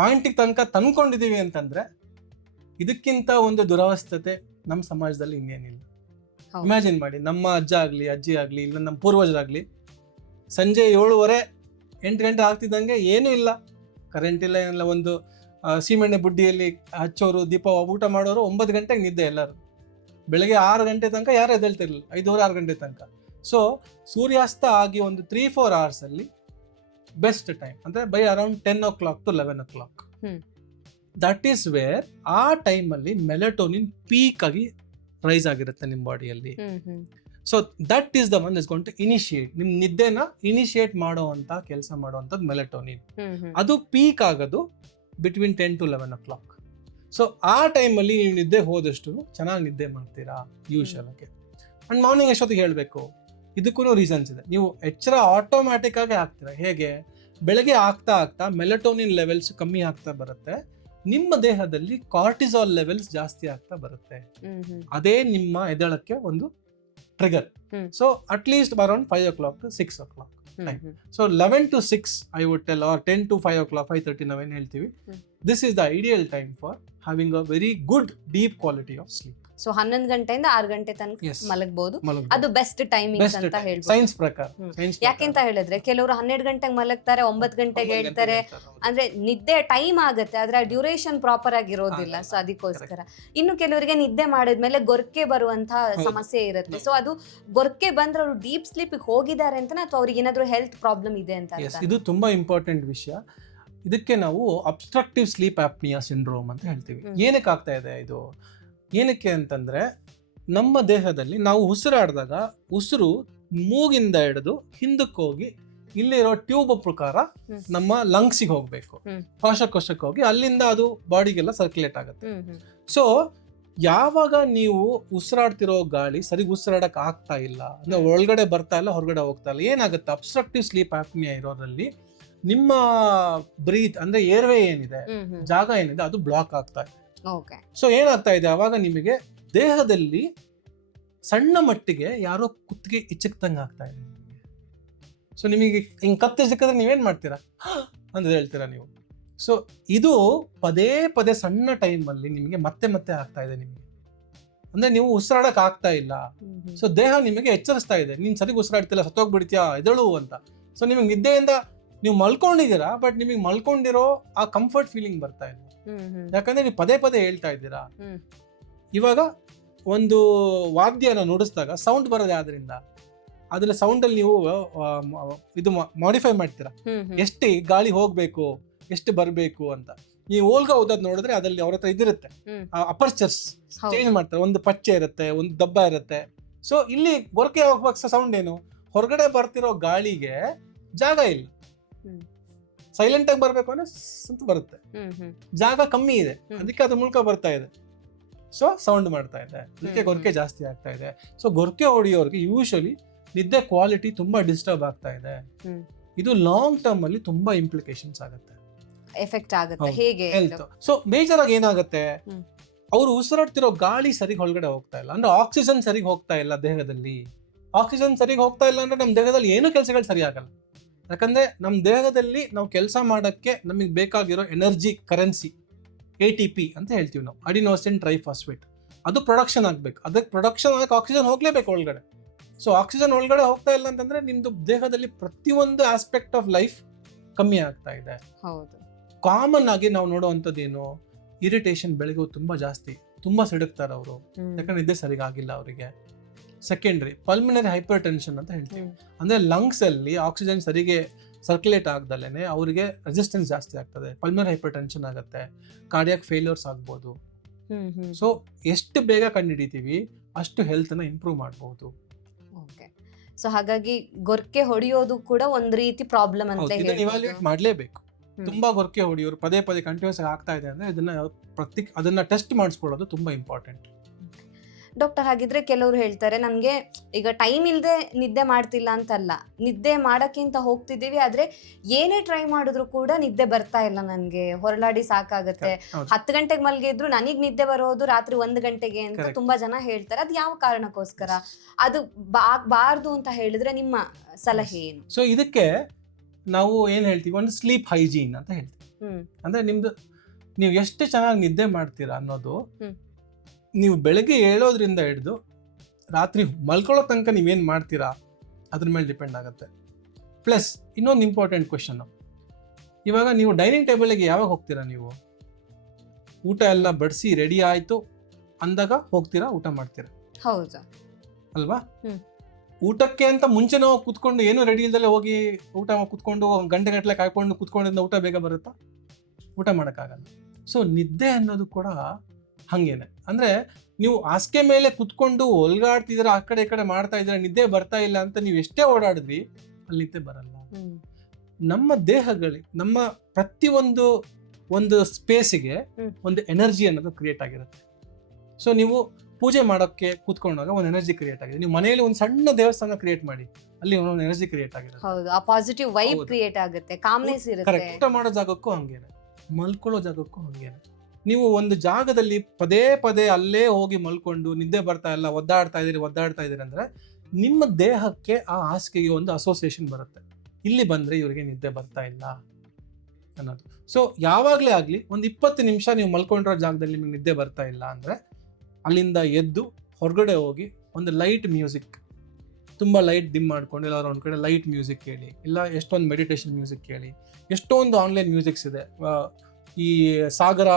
ಪಾಯಿಂಟ್ ತನಕ ತಂದ್ಕೊಂಡಿದೀವಿ ಅಂತಂದ್ರೆ, ಇದಕ್ಕಿಂತ ಒಂದು ದುರವಸ್ಥತೆ ನಮ್ಮ ಸಮಾಜದಲ್ಲಿ ಇನ್ನೇನಿಲ್ಲ. ಹೌದು. ಇಮ್ಯಾಜಿನ್ ಮಾಡಿ, ನಮ್ಮ ಅಜ್ಜ ಆಗ್ಲಿ ಅಜ್ಜಿ ಆಗ್ಲಿ ಇಲ್ಲ ನಮ್ಮ ಪೂರ್ವಜರಾಗ್ಲಿ ಸಂಜೆ 7:30 8 ಗಂಟೆ ಆಗ್ತಿದ್ದಂಗೆ ಏನೂ ಇಲ್ಲ, ಕರೆಂಟ್ ಇಲ್ಲ, ಏನಿಲ್ಲ, ಒಂದು ಸೀಮೆಣ್ಣೆ ಬುಡ್ಡಿಯಲ್ಲಿ ಹಚ್ಚೋರು, ದೀಪ ಊಟ ಮಾಡೋರು, 9 ಗಂಟೆಗೆ ನಿದ್ದೆ ಎಲ್ಲರೂ. ಬೆಳಗ್ಗೆ 6 ಗಂಟೆ ತನಕ ಯಾರು ಎದ್ದೇಳ್ತಿರ್ಲಿಲ್ಲ, 5:30 6 ಗಂಟೆ ತನಕ. ಸೊ ಸೂರ್ಯಾಸ್ತ ಆಗಿ ಒಂದು 3-4 hours ಅಲ್ಲಿ ಬೆಸ್ಟ್ ಟೈಮ್ ಅಂದ್ರೆ by around 10 o'clock to 11 o'clock. That is where ಆ ಟೈಮಲ್ಲಿ ಮೆಲಟೋನಿನ್ ಪೀಕ್ ಆಗಿ ರೈಸ್ ಆಗಿರುತ್ತೆ ನಿಮ್ಮ ಬಾಡಿಯಲ್ಲಿ. So that is the one is going to initiate ನಿಮ್ ನಿದ್ದೆನ ಇನಿಷಿಯೇಟ್ ಮಾಡುವಂತ ಕೆಲಸ ಮಾಡುವಂಥದ್ದು ಮೆಲಟೋನಿನ್. ಅದು ಪೀಕ್ ಆಗೋದು ಬಿಟ್ವೀನ್ 10 to 11 o'clock. ಸೊ ಆ ಟೈಮಲ್ಲಿ ನೀವು ನಿದ್ದೆ ಹೋದಷ್ಟು ಚೆನ್ನಾಗಿ ನಿದ್ದೆ ಮಾಡ್ತೀರಾ ಯೂಶಲ್ ಆಗಿ. ಅಂಡ್ ಮಾರ್ನಿಂಗ್ ಎಷ್ಟೊತ್ತಿಗೆ ಹೇಳಬೇಕು, ಇದಕ್ಕೂ ರೀಸನ್ಸ್ ಇದೆ. ನೀವು ಎಚ್ಚರ ಆಟೋಮ್ಯಾಟಿಕ್ ಆಗಿ ಆಗ್ತೀರಾ. ಹೇಗೆ? ಬೆಳಗ್ಗೆ ಆಗ್ತಾ ಆಗ್ತಾ ಮೆಲಟೋನಿನ್ ಲೆವೆಲ್ಸ್ ಕಮ್ಮಿ ಆಗ್ತಾ ಬರುತ್ತೆ, ನಿಮ್ಮ ದೇಹದಲ್ಲಿ ಕಾರ್ಟಿಸಾಲ್ ಲೆವೆಲ್ಸ್ ಜಾಸ್ತಿ ಆಗ್ತಾ ಬರುತ್ತೆ. ಅದೇ ನಿಮ್ಮ ಎದ್ದೇಳಕ್ಕೆ ಒಂದು trigger. So at least around 5 o'clock to 6 o'clock time. So 11 to 6 I would tell, or 10 to 5 o'clock 5:30 ನಾವೇನ್ ಹೇಳ್ತೀವಿ, this is the ideal time for having a very good deep quality of sleep. So 11 ಗಂಟೆಯಿಂದ 6 ಗಂಟೆ ತನಕ ಮಲಗಬಹುದು. ಅದು best timings ಅಂತ ಹೇಳ್ಬೋದು science ಪ್ರಕಾರ. ಯಾಕೆಂತ ಹೇಳಿದ್ರೆ ಕೆಲವರು 12 ಗಂಟೆಗೆ ಮಲಗ್ತಾರೆ, 9 ಗಂಟೆಗೆ ಹೇಳ್ತಾರೆ, ಅಂದ್ರೆ ನಿದ್ದೆ ಟೈಮ್ ಆಗುತ್ತೆ ಆದ್ರೆ ಡ್ಯೂರೇಷನ್ ಪ್ರಾಪರ್ ಆಗಿರೋದಿಲ್ಲ. ಸೊ ಅದಕ್ಕೋಸ್ಕರ ಇನ್ನು ಕೆಲವರಿಗೆ ನಿದ್ದೆ ಮಾಡಿದ್ಮೇಲೆ ಗೊರಕೆ ಬರುವಂತಹ ಸಮಸ್ಯೆ ಇರುತ್ತೆ. ಸೊ ಅದು ಗೊರಕೆ ಬಂದ್ರೆ ಅವರು ಡೀಪ್ ಸ್ಲೀಪ್ ಹೋಗಿದ್ದಾರೆ ಅಂತ, ಅಥವಾ ಅವ್ರಿಗೆ ಏನಾದ್ರು ಹೆಲ್ತ್ ಪ್ರಾಬ್ಲಮ್ ಇದೆ ಅಂತ. ಇದು ತುಂಬಾ ಇಂಪಾರ್ಟೆಂಟ್ ವಿಷಯ. ಇದಕ್ಕೆ ನಾವು ಅಬ್ಸ್ಟ್ರಕ್ಟಿವ್ ಸ್ಲೀಪ್ ಆಪ್ನಿಯಾ ಸಿಂಡ್ರೋಮ್ ಅಂತ ಹೇಳ್ತೀವಿ. ಏನಕ್ಕೆ ಆಗ್ತಾ ಇದೆ ಇದು? ಏನಕ್ಕೆ ಅಂತಂದ್ರೆ ನಮ್ಮ ದೇಹದಲ್ಲಿ ನಾವು ಉಸಿರಾಡಿದಾಗ ಉಸಿರು ಮೂಗಿಂದ ಹಿಡಿದು ಹಿಂದಕ್ಕೆ ಹೋಗಿ ಇಲ್ಲಿರೋ ಟ್ಯೂಬ್ ಪ್ರಕಾರ ನಮ್ಮ ಲಂಗ್ಸಿಗೆ ಹೋಗ್ಬೇಕು, ಶ್ವಾಸಕೋಶಕ್ಕೆ ಹೋಗಿ ಅಲ್ಲಿಂದ ಅದು ಬಾಡಿಗೆಲ್ಲ ಸರ್ಕ್ಯುಲೇಟ್ ಆಗುತ್ತೆ. ಸೊ ಯಾವಾಗ ನೀವು ಉಸಿರಾಡ್ತಿರೋ ಗಾಳಿ ಸರಿ ಉಸಿರಾಡಕ್ ಆಗ್ತಾ ಇಲ್ಲ ಅಂದ್ರೆ ಒಳಗಡೆ ಬರ್ತಾ ಇಲ್ಲ ಹೊರಗಡೆ ಹೋಗ್ತಾ ಇಲ್ಲ, ಏನಾಗುತ್ತೆ? ಅಬ್ಸ್ಟ್ರಕ್ಟಿವ್ ಸ್ಲೀಪ್ ಆಪ್ನಿಯಾ ಇರೋದ್ರಲ್ಲಿ ನಿಮ್ಮ ಬ್ರೀತ್ ಅಂದ್ರೆ ಏರ್ವೇ ಏನಿದೆ, ಜಾಗ ಏನಿದೆ, ಅದು ಬ್ಲಾಕ್ ಆಗ್ತಾ ಇದೆ. ಸೊ ಏನಾಗ್ತಾ ಇದೆ, ಅವಾಗ ನಿಮಗೆ ದೇಹದಲ್ಲಿ ಸಣ್ಣ ಮಟ್ಟಿಗೆ ಯಾರೋ ಕುತ್ತಿಗೆ ಇಚ್ಚಕ್ದಂಗೆ ಆಗ್ತಾ ಇದೆ. ಸೊ ನಿಮಗೆ ಹಿಂಗ್ ಕತ್ತೆ ಸಿಕ್ಕಿದ್ರೆ ನೀವೇನ್ ಮಾಡ್ತೀರಾ ಅಂತ ಹೇಳ್ತೀರಾ ನೀವು. ಸೊ ಇದು ಪದೇ ಪದೇ ಸಣ್ಣ ಟೈಮಲ್ಲಿ ನಿಮಗೆ ಮತ್ತೆ ಮತ್ತೆ ಆಗ್ತಾ ಇದೆ. ನಿಮಗೆ ಅಂದ್ರೆ ನೀವು ಉಸಿರಾಡಕ್ ಆಗ್ತಾ ಇಲ್ಲ. ಸೊ ದೇಹ ನಿಮಗೆ ಎಚ್ಚರಿಸ್ತಾ ಇದೆ, ನೀನ್ ಸರಿ ಉಸಿರಾಡ್ತಿಲ್ಲ, ಸತ್ತೋಗ್ಬಿಡ್ತೀಯಾ, ಎದಳು ಅಂತ. ಸೊ ನಿಮಗೆ ನಿದ್ದೆಯಿಂದ ನೀವು ಮಲ್ಕೊಂಡಿದ್ದೀರಾ, ಬಟ್ ನಿಮಗೆ ಮಲ್ಕೊಂಡಿರೋ ಆ ಕಂಫರ್ಟ್ ಫೀಲಿಂಗ್ ಬರ್ತಾ ಇಲ್ಲ. ಯಾಕಂದ್ರೆ ನೀವು ಪದೇ ಪದೇ ಹೇಳ್ತಾ ಇದ್ದೀರಾ. ಇವಾಗ ಒಂದು ವಾದ್ಯನ ನುಡಿಸಿದಾಗ ಸೌಂಡ್ ಬರೋದೇ ಆದ್ರಿಂದ ಅದ್ರ ಸೌಂಡ್ ಅಲ್ಲಿ ನೀವು ಇದು ಮಾಡಿಫೈ ಮಾಡ್ತೀರಾ, ಎಷ್ಟು ಗಾಳಿ ಹೋಗ್ಬೇಕು, ಎಷ್ಟು ಬರ್ಬೇಕು ಅಂತ. ನೀವು ಓಲ್ಗ ಓದೋದ್ ನೋಡಿದ್ರೆ ಅದ್ರಲ್ಲಿ ಅವ್ರ ಹತ್ರ ಇದಿರುತ್ತೆ, ಅಪರ್ಚರ್ಸ್ ಚೇಂಜ್ ಮಾಡ್ತಾರೆ. ಒಂದು ಪಚ್ಚೆ ಇರುತ್ತೆ, ಒಂದು ದಬ್ಬ ಇರುತ್ತೆ. ಸೊ ಇಲ್ಲಿ ಗೊರಕೆ ಹೋಗ್ಬೇಕು, ಸೌಂಡ್ ಏನು, ಹೊರಗಡೆ ಬರ್ತಿರೋ ಗಾಳಿಗೆ ಜಾಗ ಇಲ್ಲ. ಸೈಲೆಂಟ್ ಆಗಿ ಬರ್ಬೇಕು ಅಂದ್ರೆ ಅಂತ ಬರುತ್ತೆ, ಜಾಗ ಕಮ್ಮಿ ಇದೆ, ಅದಕ್ಕೆ ಅದ್ರ ಮೂಲಕ ಬರ್ತಾ ಇದೆ. ಸೊ ಸೌಂಡ್ ಮಾಡ್ತಾ ಇದೆ, ಅದಕ್ಕೆ ಗೊರಕೆ ಜಾಸ್ತಿ ಆಗ್ತಾ ಇದೆ. ಸೊ ಗೊರಕೆ ಹೊಡಿಯೋರ್ಗೆ ಯೂಶಲಿ ನಿದ್ದೆ ಕ್ವಾಲಿಟಿ ತುಂಬಾ ಡಿಸ್ಟರ್ಬ್ ಆಗ್ತಾ ಇದೆ. ಇದು ಲಾಂಗ್ ಟರ್ಮ್ ಅಲ್ಲಿ ತುಂಬಾ ಇಂಪ್ಲಿಕೇಶನ್ಸ್ ಆಗುತ್ತೆ, ಎಫೆಕ್ಟ್ ಆಗುತ್ತೆ. ಹೇಗೆ? ಸೊ ಮೇಜರ್ ಆಗಿ ಏನಾಗುತ್ತೆ, ಅವ್ರು ಉಸಿರಾಡ್ತಿರೋ ಗಾಳಿ ಸರಿಗೆ ಒಳಗಡೆ ಹೋಗ್ತಾ ಇಲ್ಲ, ಅಂದ್ರೆ ಆಕ್ಸಿಜನ್ ಸರಿಗೆ ಹೋಗ್ತಾ ಇಲ್ಲ ದೇಹದಲ್ಲಿ. ಆಕ್ಸಿಜನ್ ಸರಿಗೆ ಹೋಗ್ತಾ ಇಲ್ಲ ಅಂದ್ರೆ ನಮ್ಮ ದೇಹದಲ್ಲಿ ಏನು ಕೆಲಸಗಳು ಸರಿ ಆಗಲ್ಲ. ಯಾಕಂದ್ರೆ ನಮ್ಮ ದೇಹದಲ್ಲಿ ನಾವು ಕೆಲಸ ಮಾಡಕ್ಕೆ ನಮಗೆ ಬೇಕಾಗಿರೋ ಎನರ್ಜಿ ಕರೆನ್ಸಿ ATP ಅಂತ ಹೇಳ್ತೀವಿ ನಾವು, ಅಡಿನೋಸಿನ್ ಟ್ರೈಫಾಸ್ಫೇಟ್, ಅದು ಪ್ರೊಡಕ್ಷನ್ ಆಗ್ಬೇಕು. ಅದಕ್ಕೆ ಪ್ರೊಡಕ್ಷನ್ ಆಗಕ್ಕೆ ಆಕ್ಸಿಜನ್ ಹೋಗ್ಲೇಬೇಕು ಒಳಗಡೆ. ಸೊ ಆಕ್ಸಿಜನ್ ಒಳಗಡೆ ಹೋಗ್ತಾ ಇಲ್ಲ ಅಂತಂದ್ರೆ ನಿಮ್ದು ದೇಹದಲ್ಲಿ ಪ್ರತಿಯೊಂದು ಆಸ್ಪೆಕ್ಟ್ ಆಫ್ ಲೈಫ್ ಕಮ್ಮಿ ಆಗ್ತಾ ಇದೆ. ಕಾಮನ್ ಆಗಿ ನಾವು ನೋಡುವಂಥದ್ದು ಏನು, ಇರಿಟೇಷನ್ ಬೆಳಗ್ಗೆ ತುಂಬಾ ಜಾಸ್ತಿ, ತುಂಬಾ ಸಿಡುಕ್ತಾರೆ ಅವರು, ಯಾಕಂದ್ರೆ ನಿದ್ದೆ ಸರಿಗಾಗಿಲ್ಲ ಅವರಿಗೆ. ಸೆಕೆಂಡ್ರಿ ಪಲ್ಮಿನರಿ ಹೈಪರ್ ಟೆನ್ಷನ್ ಅಂತ ಹೇಳ್ತೀವಿ, ಅಂದ್ರೆ ಲಂಗ್ಸ್ ಅಲ್ಲಿ ಆಕ್ಸಿಜನ್ ಸರಿಗೆ ಸರ್ಕ್ಯುಲೇಟ್ ಆಗ್ದಲೇನೆ ಅವರಿಗೆ ರೆಸಿಸ್ಟೆನ್ಸ್ ಜಾಸ್ತಿ ಆಗ್ತದೆ, ಪಲ್ಮಿನರಿ ಹೈಪರ್ ಟೆನ್ಷನ್ ಆಗುತ್ತೆ, ಕಾರ್ಡಿಯಾಕ್ ಫೇಲ್ಯೂರ್ಸ್ ಆಗ್ಬೋದು. ಸೊ ಎಷ್ಟು ಬೇಗ ಕಂಡುಹಿಡಿತೀವಿ ಅಷ್ಟು ಹೆಲ್ತ್ ನ ಇಂಪ್ರೂವ್ ಮಾಡಬಹುದು. ಸೊ ಹಾಗಾಗಿ ಗೊರಕೆ ಹೊಡೆಯೋದು ಕೂಡ ಒಂದು ರೀತಿ ಪ್ರಾಬ್ಲಮ್ ಅಂತ ಇವ್ಯಾಲ್ಯೂಯೇಟ್ ಮಾಡಲೇಬೇಕು. ತುಂಬಾ ಗೊರಕೆ ಹೊಡೆಯೋರು ಪದೇ ಪದೇ ಕಂಟಿನ್ಯೂಸ್ ಆಗ್ತಾ ಇದೆ ಅಂದ್ರೆ ಅದನ್ನ ಟೆಸ್ಟ್ ಮಾಡಿಸ್ಕೊಳ್ಳೋದು ತುಂಬಾ ಇಂಪಾರ್ಟೆಂಟ್. ಡಾಕ್ಟರ್, ಹಾಗಿದ್ರೆ ಕೆಲವರು ಹೇಳ್ತಾರೆ ನಮ್ಗೆ ಈಗ ಟೈಮ್ ಇಲ್ಲದೆ ನಿದ್ದೆ ಮಾಡ್ತಿಲ್ಲ ಅಂತಲ್ಲ, ನಿದ್ದೆ ಮಾಡಕ್ಕಿಂತ ಹೋಗ್ತಿದ್ದೀವಿ, ಆದ್ರೆ ಏನೇ ಟ್ರೈ ಮಾಡಿದ್ರು ಕೂಡ ನಿದ್ದೆ ಬರ್ತಾ ಇಲ್ಲ, ನನ್ಗೆ ಹೊರಲಾಡಿ ಸಾಕಾಗತ್ತೆ, 10 ಗಂಟೆಗೆ ಮಲ್ಗಿದ್ರು ನನಗ್ ನಿದ್ದೆ ಬರೋದು ರಾತ್ರಿ 1 ಗಂಟೆಗೆ ಅಂತ ತುಂಬಾ ಜನ ಹೇಳ್ತಾರೆ. ಅದು ಯಾವ ಕಾರಣಕ್ಕೋಸ್ಕರ? ಅದು ಆಗ್ಬಾರ್ದು ಅಂತ ಹೇಳಿದ್ರೆ ನಿಮ್ಮ ಸಲಹೆ ಏನು? ಸೊ ಇದಕ್ಕೆ ನಾವು ಏನ್ ಹೇಳ್ತೀವಿ, ಒಂದು ಸ್ಲೀಪ್ ಹೈಜೀನ್ ಅಂತ ಹೇಳ್ತೀವಿ. ಅಂದ್ರೆ ನಿಮ್ದು ನೀವು ಎಷ್ಟು ಚೆನ್ನಾಗಿ ನಿದ್ದೆ ಮಾಡ್ತೀರಾ ಅನ್ನೋದು ನೀವು ಬೆಳಗ್ಗೆ ಏಳೋದ್ರಿಂದ ಹಿಡಿದು ರಾತ್ರಿ ಮಲ್ಕೊಳ್ಳೋ ತನಕ ನೀವೇನು ಮಾಡ್ತೀರಾ ಅದ್ರ ಮೇಲೆ ಡಿಪೆಂಡ್ ಆಗುತ್ತೆ. ಪ್ಲಸ್ ಇನ್ನೊಂದು ಇಂಪಾರ್ಟೆಂಟ್ ಕ್ವೆಶನ್ನು, ಇವಾಗ ನೀವು ಡೈನಿಂಗ್ ಟೇಬಲಿಗೆ ಯಾವಾಗ ಹೋಗ್ತೀರಾ? ನೀವು ಊಟ ಎಲ್ಲ ಬಡಿಸಿ ರೆಡಿ ಆಯಿತು ಅಂದಾಗ ಹೋಗ್ತೀರಾ, ಊಟ ಮಾಡ್ತೀರಾ, ಹೌದು ಅಲ್ವಾ? ಊಟಕ್ಕೆ ಅಂತ ಮುಂಚೆನೇ ಹೋಗಿ ಕುತ್ಕೊಂಡು ಏನು ರೆಡಿ ಇಲ್ದಲೆ ಹೋಗಿ ಊಟ ಕುತ್ಕೊಂಡು ಗಂಟೆಗಟ್ಟಲೆ ಕಾಯ್ಕೊಂಡು ಕುತ್ಕೊಂಡಿಂದ ಊಟ ಬೇಗ ಬರುತ್ತಾ? ಊಟ ಮಾಡೋಕ್ಕಾಗಲ್ಲ. ಸೊ ನಿದ್ದೆ ಅನ್ನೋದು ಕೂಡ ಹಂಗೇನೆ. ಅಂದರೆ ನೀವು ಹಾಸಿಗೆ ಮೇಲೆ ಕುತ್ಕೊಂಡು ಒಲ್ಗಾಡ್ತಿದ್ದೀರಾ, ಆ ಕಡೆ ಈ ಕಡೆ ಮಾಡ್ತಾ ಇದ್ದೀರಾ, ನಿದ್ದೆ ಬರ್ತಾ ಇಲ್ಲ ಅಂತ ನೀವು ಎಷ್ಟೇ ಓಡಾಡಿದ್ರಿ ಅಲ್ಲಿ ನಿದ್ದೆ ಬರಲ್ಲ. ನಮ್ಮ ದೇಹಗಳಿಗೆ, ನಮ್ಮ ಪ್ರತಿಯೊಂದು ಒಂದು ಸ್ಪೇಸಿಗೆ ಒಂದು ಎನರ್ಜಿ ಅನ್ನೋದು ಕ್ರಿಯೇಟ್ ಆಗಿರುತ್ತೆ. ಸೊ ನೀವು ಪೂಜೆ ಮಾಡೋಕ್ಕೆ ಕೂತ್ಕೊಂಡಾಗ ಒಂದು ಎನರ್ಜಿ ಕ್ರಿಯೇಟ್ ಆಗಿದೆ. ನೀವು ಮನೆಯಲ್ಲಿ ಒಂದು ಸಣ್ಣ ದೇವಸ್ಥಾನ ಕ್ರಿಯೇಟ್ ಮಾಡಿ, ಅಲ್ಲಿ ಒಂದು ಎನರ್ಜಿ ಕ್ರಿಯೇಟ್ ಆಗಿರುತ್ತೆ. ಹೌದು, ಆ ಪಾಸಿಟಿವ್ ವೈಬ್ ಕ್ರಿಯೇಟ್ ಆಗುತ್ತೆ, ಕಾಮ್ನೆಸ್ ಇರುತ್ತೆ. ಕರೆಕ್ಟ್. ಊಟ ಮಾಡೋ ಜಾಗಕ್ಕೂ ಹಂಗೇನೆ, ಮಲ್ಕೊಳ್ಳೋ ಜಾಗಕ್ಕೂ ಹಂಗೇನೆ. ನೀವು ಒಂದು ಜಾಗದಲ್ಲಿ ಪದೇ ಪದೇ ಅಲ್ಲೇ ಹೋಗಿ ಮಲ್ಕೊಂಡು ನಿದ್ದೆ ಬರ್ತಾ ಇಲ್ಲ, ಒದ್ದಾಡ್ತಾ ಇದ್ದೀರಿ ಅಂದ್ರೆ ನಿಮ್ಮ ದೇಹಕ್ಕೆ ಆ ಹಾಸಿಗೆಗೆ ಒಂದು ಅಸೋಸಿಯೇಷನ್ ಬರುತ್ತೆ. ಇಲ್ಲಿ ಬಂದ್ರೆ ಇವರಿಗೆ ನಿದ್ದೆ ಬರ್ತಾ ಇಲ್ಲ ಅನ್ನೋದು. ಸೊ ಯಾವಾಗಲೇ ಆಗಲಿ ಒಂದು 20 ನಿಮಿಷ ನೀವು ಮಲ್ಕೊಂಡಿರೋ ಜಾಗದಲ್ಲಿ ನಿಮಗೆ ನಿದ್ದೆ ಬರ್ತಾ ಇಲ್ಲ ಅಂದರೆ ಅಲ್ಲಿಂದ ಎದ್ದು ಹೊರಗಡೆ ಹೋಗಿ ಒಂದು ಲೈಟ್ ಮ್ಯೂಸಿಕ್, ತುಂಬ ಲೈಟ್ ಡಿಮ್ ಮಾಡ್ಕೊಂಡು ಎಲ್ಲಾದ್ರೂ ಒಂದು ಕಡೆ ಲೈಟ್ ಮ್ಯೂಸಿಕ್ ಕೇಳಿ, ಇಲ್ಲ ಎಷ್ಟೊಂದು ಮೆಡಿಟೇಷನ್ ಮ್ಯೂಸಿಕ್ ಕೇಳಿ. ಎಷ್ಟೊಂದು ಆನ್ಲೈನ್ ಮ್ಯೂಸಿಕ್ಸ್ ಇದೆ, ಈ ಸಾಗರ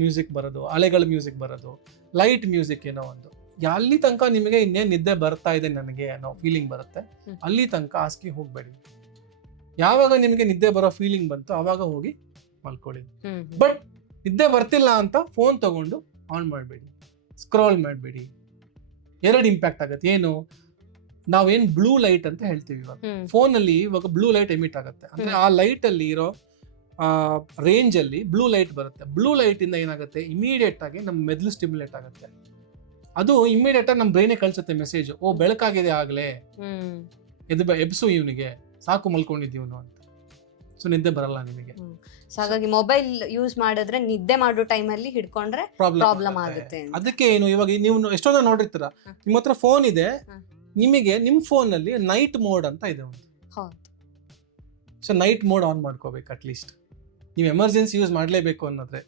ಮ್ಯೂಸಿಕ್ ಬರೋದು, ಅಲೆಗಳ ಮ್ಯೂಸಿಕ್ ಬರೋದು, ಲೈಟ್ ಮ್ಯೂಸಿಕ್ ಏನೋ ಒಂದು. ಅಲ್ಲಿ ತನಕ ನಿಮಗೆ ಇನ್ನೇನು ನಿದ್ದೆ ಬರ್ತಾ ಇದೆ ನನಗೆ ಅನ್ನೋ ಫೀಲಿಂಗ್ ಬರುತ್ತೆ, ಅಲ್ಲಿ ತನಕ ಹಾಸಿಗೆ ಹೋಗಬೇಡಿ. ಯಾವಾಗ ನಿಮಗೆ ನಿದ್ದೆ ಬರೋ ಫೀಲಿಂಗ್ ಬಂತು ಆವಾಗ ಹೋಗಿ ಮಲ್ಕೊಳ್ಳಿ. ಬಟ್ ನಿದ್ದೆ ಬರ್ತಿಲ್ಲ ಅಂತ ಫೋನ್ ತಗೊಂಡು ಆನ್ ಮಾಡಬೇಡಿ, ಸ್ಕ್ರಾಲ್ ಮಾಡಬೇಡಿ. ಎರಡು ಇಂಪ್ಯಾಕ್ಟ್ ಆಗುತ್ತೆ. ಏನು, ನಾವೇನು ಬ್ಲೂ ಲೈಟ್ ಅಂತ ಹೇಳ್ತೀವಿ ಇವಾಗ ಫೋನಲ್ಲಿ, ಇವಾಗ ಬ್ಲೂ ಲೈಟ್ ಎಮಿಟ್ ಆಗುತ್ತೆ. ಅಂದ್ರೆ ಆ ಲೈಟ್ ಅಲ್ಲಿ ಇರೋ ರೇಂಜ್ ಅಲ್ಲಿ ಬ್ಲೂ ಲೈಟ್ ಬರುತ್ತೆ. ಬ್ಲೂ ಲೈಟ್ ಇಂದ ಏನಾಗುತ್ತೆ, ಇಮಿಡಿಯೇಟ್ ಆಗಿ ನಮ್ಮ ಮೆದುಳು ಸ್ಟಿಮ್ಯುಲೇಟ್ ಆಗುತ್ತೆ. ಅದು ಇಮಿಡಿಯೇಟ್ ಆಗಿ ನಮ್ಮ ಬ್ರೈನಿಗೆ ಕಳ್ಸುತ್ತೆ ಮೆಸೇಜ್, ಓ ಬೆಳಕಾಗಿದೆ ಆಗ್ಲೇ, ಎಬ್ಸು ಇವನಿಗೆ, ಸಾಕು ಮಲ್ಕೊಂಡಿದ್ದೀವನು ಅಂತ. ಸೊ ನಿದ್ದೆ ಬರಲ್ಲ ನಿಮಗೆ. ಹಾಗಾಗಿ ಮೊಬೈಲ್ ಯೂಸ್ ಮಾಡಿದ್ರೆ ನಿದ್ದೆ ಮಾಡೋ ಟೈಮಲ್ಲಿ ಹಿಡ್ಕೊಂಡ್ರೆ ಪ್ರಾಬ್ಲಮ್ ಆಗುತ್ತೆ. ಅದಕ್ಕೆ ಏನು, ಇವಾಗ ನೀವು ಎಷ್ಟೊಂದು ನೋಡಿರ್ತೀರ, ನಿಮ್ಮ ಹತ್ರ ಫೋನ್ ಇದೆ, ನಿಮಗೆ ನಿಮ್ಮ ಫೋನ್ ಅಲ್ಲಿ ನೈಟ್ ಮೋಡ್ ಅಂತ ಇದೆ ಒಂದು. ಸೊ ನೈಟ್ ಮೋಡ್ ಆನ್ ಮಾಡ್ಕೋಬೇಕು ಅಟ್ಲೀಸ್ಟ್. ನೀವು ಎಮರ್ಜೆನ್ಸಿ ಯೂಸ್ ಮಾಡಲೇಬೇಕು ಅನ್ನೋದ್ರೆ.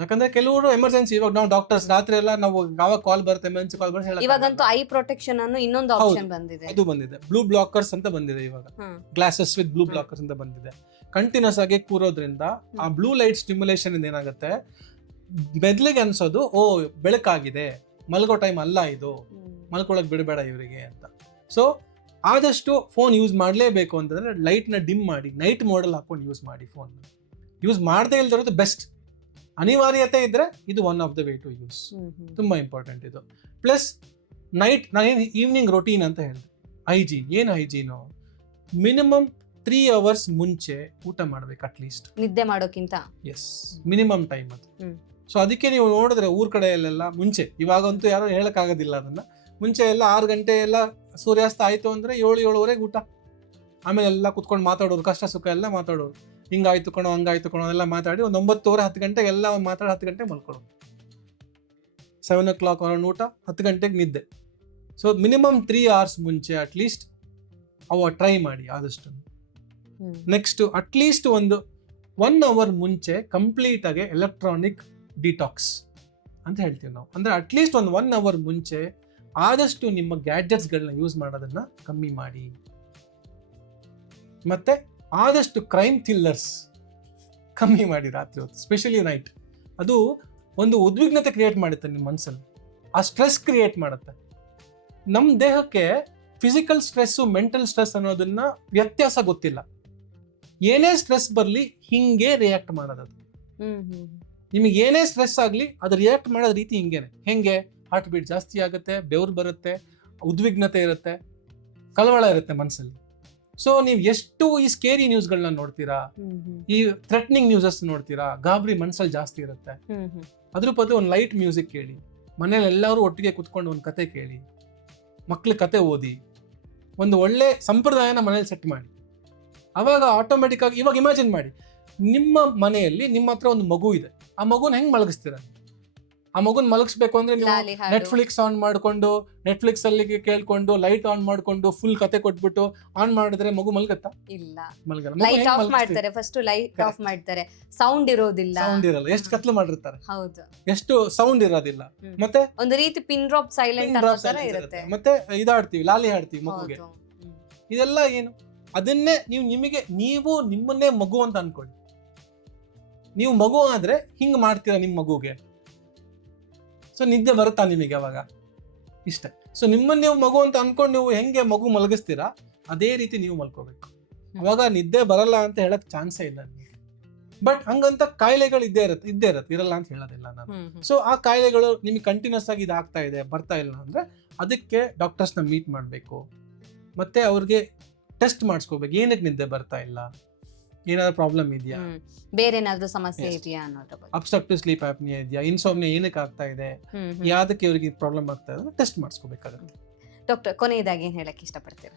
ಯಾಕಂದ್ರೆ ಕೆಲವರು ಎಮರ್ಜೆನ್ಸಿ, ಇವಾಗ ನಾವು ಡಾಕ್ಟರ್ಸ್ ರಾತ್ರಿ ಎಲ್ಲ ನಾವು ಯಾವಾಗ ಕಾಲ್ ಬರುತ್ತೆ, ಎಮರ್ಜೆನ್ಸಿ ಕಾಲ್ ಬರುತ್ತೆ, ಇವಾಗಂತೂ ಐ ಪ್ರೊಟೆಕ್ಷನ್ ಅನ್ನು ಇನ್ನೊಂದು ಆಪ್ಷನ್ ಬಂದಿದೆ, ಅದು ಬಂದಿದೆ. ಬ್ಲೂ ಬ್ಲಾಕರ್ಸ್ ಅಂತ ಬಂದಿದೆ ಇವಾಗ, ಗ್ಲಾಸಸ್ ವಿತ್ ಬ್ಲೂ ಬ್ಲಾಕರ್ಸ್ ಅಂತ ಬಂದಿದೆ. ಕಂಟಿನ್ಯೂಸ್ ಆಗಿ ಕೂರೋದ್ರಿಂದ ಆ ಬ್ಲೂ ಲೈಟ್ ಸ್ಟಿಮ್ಯುಲೇಷನ್ ಇಂದ ಏನಾಗುತ್ತೆ, ಮೆದ್ಲಿಗೆ ಅನ್ಸೋದು ಓ ಬೆಳಕಾಗಿದೆ, ಮಲ್ಗೋ ಟೈಮ್ ಅಲ್ಲ ಇದು, ಮಲ್ಕೊಳಕ್ ಬಿಡಬೇಡ ಇವರಿಗೆ ಅಂತ. ಸೊ ಆದಷ್ಟು ಫೋನ್ ಯೂಸ್ ಮಾಡಲೇಬೇಕು ಅಂತಂದ್ರೆ ಲೈಟ್ನ ಡಿಮ್ ಮಾಡಿ ನೈಟ್ ಮೋಡಲ್ಲಿ ಹಾಕೊಂಡು ಯೂಸ್ ಮಾಡಿ. ಫೋನ್ ಯೂಸ್ ಮಾಡದೇ ಇಲ್ದಿರೋದು ಬೆಸ್ಟ್. ಅನಿವಾರ್ಯತೆ ಇದ್ರೆ ಇದು one of the way to use. ತುಂಬಾ ಇಂಪಾರ್ಟೆಂಟ್ ಇದು. ಪ್ಲಸ್ ನೈಟ್, ನಾನೇನು ಈವ್ನಿಂಗ್ ರೊಟೀನ್ ಅಂತ ಹೇಳಿದೆ, ಹೈಜೀನ್. ಏನು ಹೈಜೀನು, ಮಿನಿಮಮ್ 3 hours ಮುಂಚೆ ಊಟ ಮಾಡ್ಬೇಕು ಅಟ್ಲೀಸ್ಟ್, ನಿದ್ದೆ ಮಾಡೋಕ್ಕಿಂತ. ಎಸ್, ಮಿನಿಮಮ್ ಟೈಮ್ ಅದು. ಸೊ ಅದಕ್ಕೆ ನೀವು ನೋಡಿದ್ರೆ ಊರ್ ಕಡೆ ಎಲ್ಲ ಮುಂಚೆ, ಇವಾಗಂತೂ ಯಾರು ಹೇಳಕ್ಕಾಗೋದಿಲ್ಲ ಅದನ್ನ, ಮುಂಚೆ ಎಲ್ಲ 6 ಗಂಟೆ ಎಲ್ಲ ಸೂರ್ಯಾಸ್ತ ಆಯ್ತು ಅಂದ್ರೆ 7-7:30 ಊಟ. ಆಮೇಲೆ ಎಲ್ಲ ಕುತ್ಕೊಂಡು ಮಾತಾಡೋದು, ಕಷ್ಟ ಸುಖ ಎಲ್ಲ ಮಾತಾಡೋದು, ಹಿಂಗಾಯ್ತು ಕಣೋ ಹಂಗಾಯ್ತು ಕಣೋ ಎಲ್ಲ ಮಾತಾಡಿ ಒಂದು 9:30-10 ಗಂಟೆಗೆ ಎಲ್ಲ ಮಾತಾಡಿ 10 ಗಂಟೆಗೆ ಮಲ್ಕೊಳ್ಳೋದು. 7 o'clock ಅರೌಂಡ್ ಊಟ, 10 ಗಂಟೆಗೆ ನಿದ್ದೆ. ಸೊ ಮಿನಿಮಮ್ 3 hours ಮುಂಚೆ ಅಟ್ಲೀಸ್ಟ್ ಅವ ಟ್ರೈ ಮಾಡಿ ಆದಷ್ಟು. ನೆಕ್ಸ್ಟ್ ಅಟ್ಲೀಸ್ಟ್ ಒಂದು 1 hour ಮುಂಚೆ ಕಂಪ್ಲೀಟ್ ಆಗಿ ಎಲೆಕ್ಟ್ರಾನಿಕ್ ಡಿಟಾಕ್ಸ್ ಅಂತ ಹೇಳ್ತೀವಿ ನಾವು. ಅಂದ್ರೆ ಅಟ್ಲೀಸ್ಟ್ ಒಂದು 1 hour ಮುಂಚೆ ಆದಷ್ಟು ನಿಮ್ಮ ಗ್ಯಾಡ್ಜೆಟ್ಸ್ಗಳನ್ನ ಯೂಸ್ ಮಾಡೋದನ್ನ ಕಮ್ಮಿ ಮಾಡಿ. ಮತ್ತೆ ಆದಷ್ಟು ಕ್ರೈಮ್ ಥ್ರಿಲ್ಲರ್ಸ್ ಕಮ್ಮಿ ಮಾಡಿ ರಾತ್ರಿ ಹೊತ್ತು, ಸ್ಪೆಷಲಿ ನೈಟ್. ಅದು ಒಂದು ಉದ್ವಿಗ್ನತೆ ಕ್ರಿಯೇಟ್ ಮಾಡುತ್ತೆ ನಿಮ್ಮ ಮನಸ್ಸಲ್ಲಿ, ಆ ಸ್ಟ್ರೆಸ್ ಕ್ರಿಯೇಟ್ ಮಾಡುತ್ತೆ. ನಮ್ಮ ದೇಹಕ್ಕೆ ಫಿಸಿಕಲ್ ಸ್ಟ್ರೆಸ್ಸು, ಮೆಂಟಲ್ ಸ್ಟ್ರೆಸ್ ಅನ್ನೋದನ್ನ ವ್ಯತ್ಯಾಸ ಗೊತ್ತಿಲ್ಲ. ಏನೇ ಸ್ಟ್ರೆಸ್ ಬರಲಿ ಹಿಂಗೆ ರಿಯಾಕ್ಟ್ ಮಾಡೋದು. ನಿಮಗೆ ಏನೇ ಸ್ಟ್ರೆಸ್ ಆಗಲಿ ಅದು ರಿಯಾಕ್ಟ್ ಮಾಡೋದ ರೀತಿ ಹಿಂಗೇನೆ. ಹೆಂಗೆ, ಹಾರ್ಟ್ ಬೀಟ್ ಜಾಸ್ತಿ ಆಗುತ್ತೆ, ಬೆವರು ಬರುತ್ತೆ, ಉದ್ವಿಗ್ನತೆ ಇರುತ್ತೆ, ಕಳವಳ ಇರುತ್ತೆ ಮನಸ್ಸಲ್ಲಿ. ಸೊ ನೀವು ಎಷ್ಟು ಈ ಸ್ಕೇರಿ ನ್ಯೂಸ್ಗಳನ್ನ ನೋಡ್ತೀರಾ, ಈ ಥ್ರೆಟ್ನಿಂಗ್ ನ್ಯೂಸಸ್ ನೋಡ್ತೀರಾ, ಗಾಬರಿ ಮನಸ್ಸಲ್ಲಿ ಜಾಸ್ತಿ ಇರುತ್ತೆ. ಅದ್ರ ಬದಲು ಒಂದು ಲೈಟ್ ಮ್ಯೂಸಿಕ್ ಕೇಳಿ, ಮನೇಲಿ ಎಲ್ಲರೂ ಒಟ್ಟಿಗೆ ಕುತ್ಕೊಂಡು ಒಂದು ಕತೆ ಕೇಳಿ, ಮಕ್ಳ ಕತೆ ಓದಿ, ಒಂದು ಒಳ್ಳೆ ಸಂಪ್ರದಾಯನ ಮನೇಲಿ ಸೆಟ್ ಮಾಡಿ. ಅವಾಗ ಆಟೋಮೆಟಿಕ್ ಆಗಿ, ಇವಾಗ ಇಮ್ಯಾಜಿನ್ ಮಾಡಿ, ನಿಮ್ಮ ಮನೆಯಲ್ಲಿ ನಿಮ್ಮ ಹತ್ರ ಒಂದು ಮಗು ಇದೆ, ಆ ಮಗುನ ಹೆಂಗೆ ಮಲಗಿಸ್ತೀರ? ಆ ಮಗುನ್ ಮಲಗಿಸ್ಬೇಕು ಅಂದ್ರೆ ನೀವು ಲಾಲಿ ಹಾಡು. ನೆಟ್ಫ್ಲಿಕ್ಸ್ ಆನ್ ಮಾಡ್ಕೊಂಡು ನೆಟ್ಫ್ಲಿಕ್ಸ್ ಅಲ್ಲಿ ಕೇಳ್ಕೊಂಡು ಲೈಟ್ ಆನ್ ಮಾಡ್ಕೊಂಡು ಫುಲ್ ಕತೆ ಕೊಟ್ಬಿಟ್ಟು ಆನ್ ಮಾಡಿದ್ರೆ ಮಗು ಮಲ್ಗತ್ತಾ? ಇಲ್ಲ, ಮಲ್ಗಲ್ಲ. ಲೈಟ್ ಆಫ್ ಮಾಡ್ತಾರೆ, ಫಸ್ಟ್ ಲೈಟ್ ಆಫ್ ಮಾಡ್ತಾರೆ, ಸೌಂಡ್ ಇರೋದಿಲ್ಲ. ಸೌಂಡ್ ಇರಲ್ಲ, ಎಷ್ಟು ಕತ್ಲು ಮಾಡಿರ್ತಾರೆ, ಹೌದು, ಎಷ್ಟು ಸೌಂಡ್ ಇರೋದಿಲ್ಲ. ಮತ್ತೆ ಒಂದು ರೀತಿ ಪಿನ್ ಡ್ರಾಪ್ ಸೈಲೆಂಟ್ ಅನ್ನೋ ತರ ಇರುತ್ತೆ. ಮತ್ತೆ ಇದಾಡ್ತೀವಿ, ಲಾಲಿ ಹಾಡ್ತೀವಿ ಮಗುಗೆ. ಹೌದು. ಇದೆಲ್ಲ ಏನು? ಅದನ್ನೇ ನೀವು ನಿಮ್ಮನ್ನೇ ಮಗು ಅಂತ ಅನ್ಕೊಳ್ಳಿ. ನೀವು ಮಗು ಆದ್ರೆ ಹಿಂಗ್ ಮಾಡ್ತೀರಾ ನಿಮ್ ಮಗುಗೆ, ಸೊ ನಿದ್ದೆ ಬರುತ್ತಾ ನಿಮಗೆ ಅವಾಗ? ಇಷ್ಟ. ಸೊ ನಿಮ್ಮನ್ನ ನೀವು ಮಗು ಅಂತ ಅನ್ಕೊಂಡು ನೀವು ಹೆಂಗೆ ಮಗು ಮಲಗಿಸ್ತೀರಾ ಅದೇ ರೀತಿ ನೀವು ಮಲ್ಕೋಬೇಕು. ಅವಾಗ ನಿದ್ದೆ ಬರಲ್ಲ ಅಂತ ಹೇಳಕ್ ಚಾನ್ಸೇ ಇಲ್ಲ ನಿಮಗೆ. ಬಟ್ ಹಂಗಂತ ಕಾಯಿಲೆಗಳು ಇದ್ದೇ ಇರುತ್ತೆ, ಇರಲ್ಲ ಅಂತ ಹೇಳೋದಿಲ್ಲ ನಾನು. ಸೊ ಆ ಕಾಯಿಲೆಗಳು ನಿಮಗೆ ಕಂಟಿನ್ಯೂಸ್ ಆಗಿ ಇದಾಗ್ತಾ ಇದೆ, ಬರ್ತಾ ಇಲ್ಲ ಅಂದ್ರೆ ಅದಕ್ಕೆ ಡಾಕ್ಟರ್ಸ್ನ ಮೀಟ್ ಮಾಡಬೇಕು. ಮತ್ತೆ ಅವ್ರಿಗೆ ಟೆಸ್ಟ್ ಮಾಡಿಸ್ಕೋಬೇಕು, ಏನಕ್ಕೆ ನಿದ್ದೆ ಬರ್ತಾ ಇಲ್ಲ, ಏನಾದ್ರು ಪ್ರಾಬ್ಲಮ್ ಇದೆಯಾ, ಬೇರೆ ಏನಾದ್ರು ಸಮಸ್ಯೆ ಇದೆಯಾ ಅನ್ನೋದ್ರ ಬಗ್ಗೆ. ಅಬ್ಸ್ಟ್ರಕ್ಟಿವ್ ಸ್ಲೀಪ್ ಆಪ್ನಿಯಾ ಇದೆಯಾ, ಇನ್ಸೋಮ್ನಿಯಾ ಏನಕ್ಕೆ ಆಗ್ತಾ ಇದೆ, ಯಾವ್ದಕ್ಕೆ ಇವ್ರಿಗೆ ಪ್ರಾಬ್ಲಮ್ ಆಗ್ತಾ ಇದೆ ಟೆಸ್ಟ್ ಮಾಡಿಸ್ಕೋಬೇಕಾಗುತ್ತೆ. ಡಾಕ್ಟರ್, ಕೊನೆಯದಾಗಿ ಏನ್ ಹೇಳಕ್ ಇಷ್ಟಪಡ್ತೀರಾ?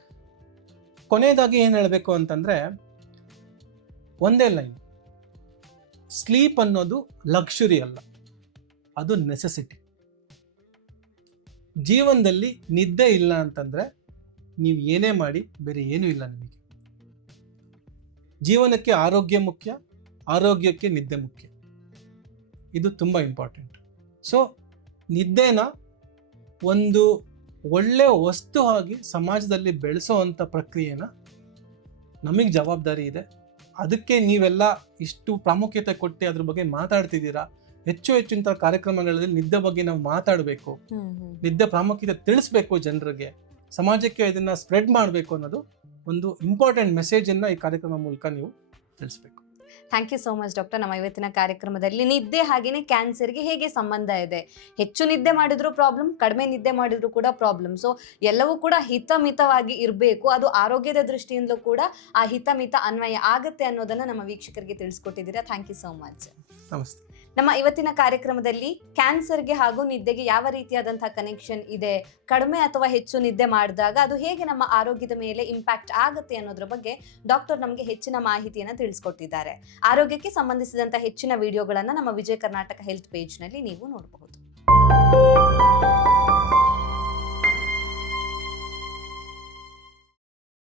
ಕೊನೆಯದಾಗಿ ಏನ್ ಹೇಳ್ಬೇಕು ಅಂತಂದ್ರೆ ಒಂದೇ ಲೈನ್, ಸ್ಲೀಪ್ ಅನ್ನೋದು ಲಕ್ಸುರಿ ಅಲ್ಲ, ಅದು ನೆಸೆಸಿಟಿ. ಜೀವನದಲ್ಲಿ ನಿದ್ದೆ ಇಲ್ಲ ಅಂತಂದ್ರೆ ನೀವು ಏನೇ ಮಾಡಿ ಬೇರೆ ಏನೂ ಇಲ್ಲ ನಿಮಗೆ. ಜೀವನಕ್ಕೆ ಆರೋಗ್ಯ ಮುಖ್ಯ, ಆರೋಗ್ಯಕ್ಕೆ ನಿದ್ದೆ ಮುಖ್ಯ. ಇದು ತುಂಬ ಇಂಪಾರ್ಟೆಂಟ್. ಸೊ ನಿದ್ದೆನ ಒಂದು ಒಳ್ಳೆ ವಸ್ತು ಆಗಿ ಸಮಾಜದಲ್ಲಿ ಬೆಳೆಸೋವಂಥ ಪ್ರಕ್ರಿಯೆನ ನಮಗೆ ಜವಾಬ್ದಾರಿ ಇದೆ. ಅದಕ್ಕೆ ನೀವೆಲ್ಲ ಇಷ್ಟು ಪ್ರಾಮುಖ್ಯತೆ ಕೊಟ್ಟು ಅದ್ರ ಬಗ್ಗೆ ಮಾತಾಡ್ತಿದ್ದೀರಾ. ಹೆಚ್ಚು ಇಂಥ ಕಾರ್ಯಕ್ರಮಗಳಲ್ಲಿ ನಿದ್ದೆ ಬಗ್ಗೆ ನಾವು ಮಾತಾಡಬೇಕು, ನಿದ್ದೆ ಪ್ರಾಮುಖ್ಯತೆ ತಿಳಿಸ್ಬೇಕು ಜನರಿಗೆ, ಸಮಾಜಕ್ಕೆ ಇದನ್ನ ಸ್ಪ್ರೆಡ್ ಮಾಡಬೇಕು ಅನ್ನೋದು ಒಂದು ಇಂಪಾರ್ಟೆಂಟ್ ಮೆಸೇಜ್ ಅನ್ನ ಈ ಕಾರ್ಯಕ್ರಮ ಮೂಲಕ ನೀವು ತಿಳಿಸ್ಬೇಕು. Thank you so much doctor. ನಮ್ಮ ಇವತ್ತಿನ ಕಾರ್ಯಕ್ರಮದಲ್ಲಿ ನಿದ್ದೆ ಹಾಗೇನೆ ಕ್ಯಾನ್ಸರ್ಗೆ ಹೇಗೆ ಸಂಬಂಧ ಇದೆ, ಹೆಚ್ಚು ನಿದ್ದೆ ಮಾಡಿದ್ರು ಪ್ರಾಬ್ಲಮ್, ಕಡಿಮೆ ನಿದ್ದೆ ಮಾಡಿದ್ರು ಕೂಡ ಪ್ರಾಬ್ಲಮ್. ಸೊ ಎಲ್ಲವೂ ಕೂಡ ಹಿತಮಿತವಾಗಿ ಇರಬೇಕು, ಅದು ಆರೋಗ್ಯದ ದೃಷ್ಟಿಯಿಂದಲೂ ಕೂಡ ಆ ಹಿತಮಿತ ಅನ್ವಯ ಆಗುತ್ತೆ ಅನ್ನೋದನ್ನ ನಮ್ಮ ವೀಕ್ಷಕರಿಗೆ ತಿಳಿಸ್ಕೊಟ್ಟಿದ್ದೀರಾ. Thank you so much. ನಮಸ್ತೆ. ನಮ್ಮ ಇವತ್ತಿನ ಕಾರ್ಯಕ್ರಮದಲ್ಲಿ ಕ್ಯಾನ್ಸರ್ಗೆ ಹಾಗೂ ನಿದ್ದೆಗೆ ಯಾವ ರೀತಿಯಾದಂತಹ ಕನೆಕ್ಷನ್ ಇದೆ, ಕಡಿಮೆ ಅಥವಾ ಹೆಚ್ಚು ನಿದ್ದೆ ಮಾಡಿದಾಗ ಅದು ಹೇಗೆ ನಮ್ಮ ಆರೋಗ್ಯದ ಮೇಲೆ ಇಂಪ್ಯಾಕ್ಟ್ ಆಗುತ್ತೆ ಅನ್ನೋದ್ರ ಬಗ್ಗೆ ಡಾಕ್ಟರ್ ನಮಗೆ ಹೆಚ್ಚಿನ ಮಾಹಿತಿಯನ್ನು ತಿಳಿಸ್ಕೊಟ್ಟಿದ್ದಾರೆ. ಆರೋಗ್ಯಕ್ಕೆ ಸಂಬಂಧಿಸಿದಂತಹ ಹೆಚ್ಚಿನ ವಿಡಿಯೋಗಳನ್ನು ನಮ್ಮ ವಿಜಯ ಕರ್ನಾಟಕ ಹೆಲ್ತ್ ಪೇಜ್ನಲ್ಲಿ ನೀವು ನೋಡಬಹುದು.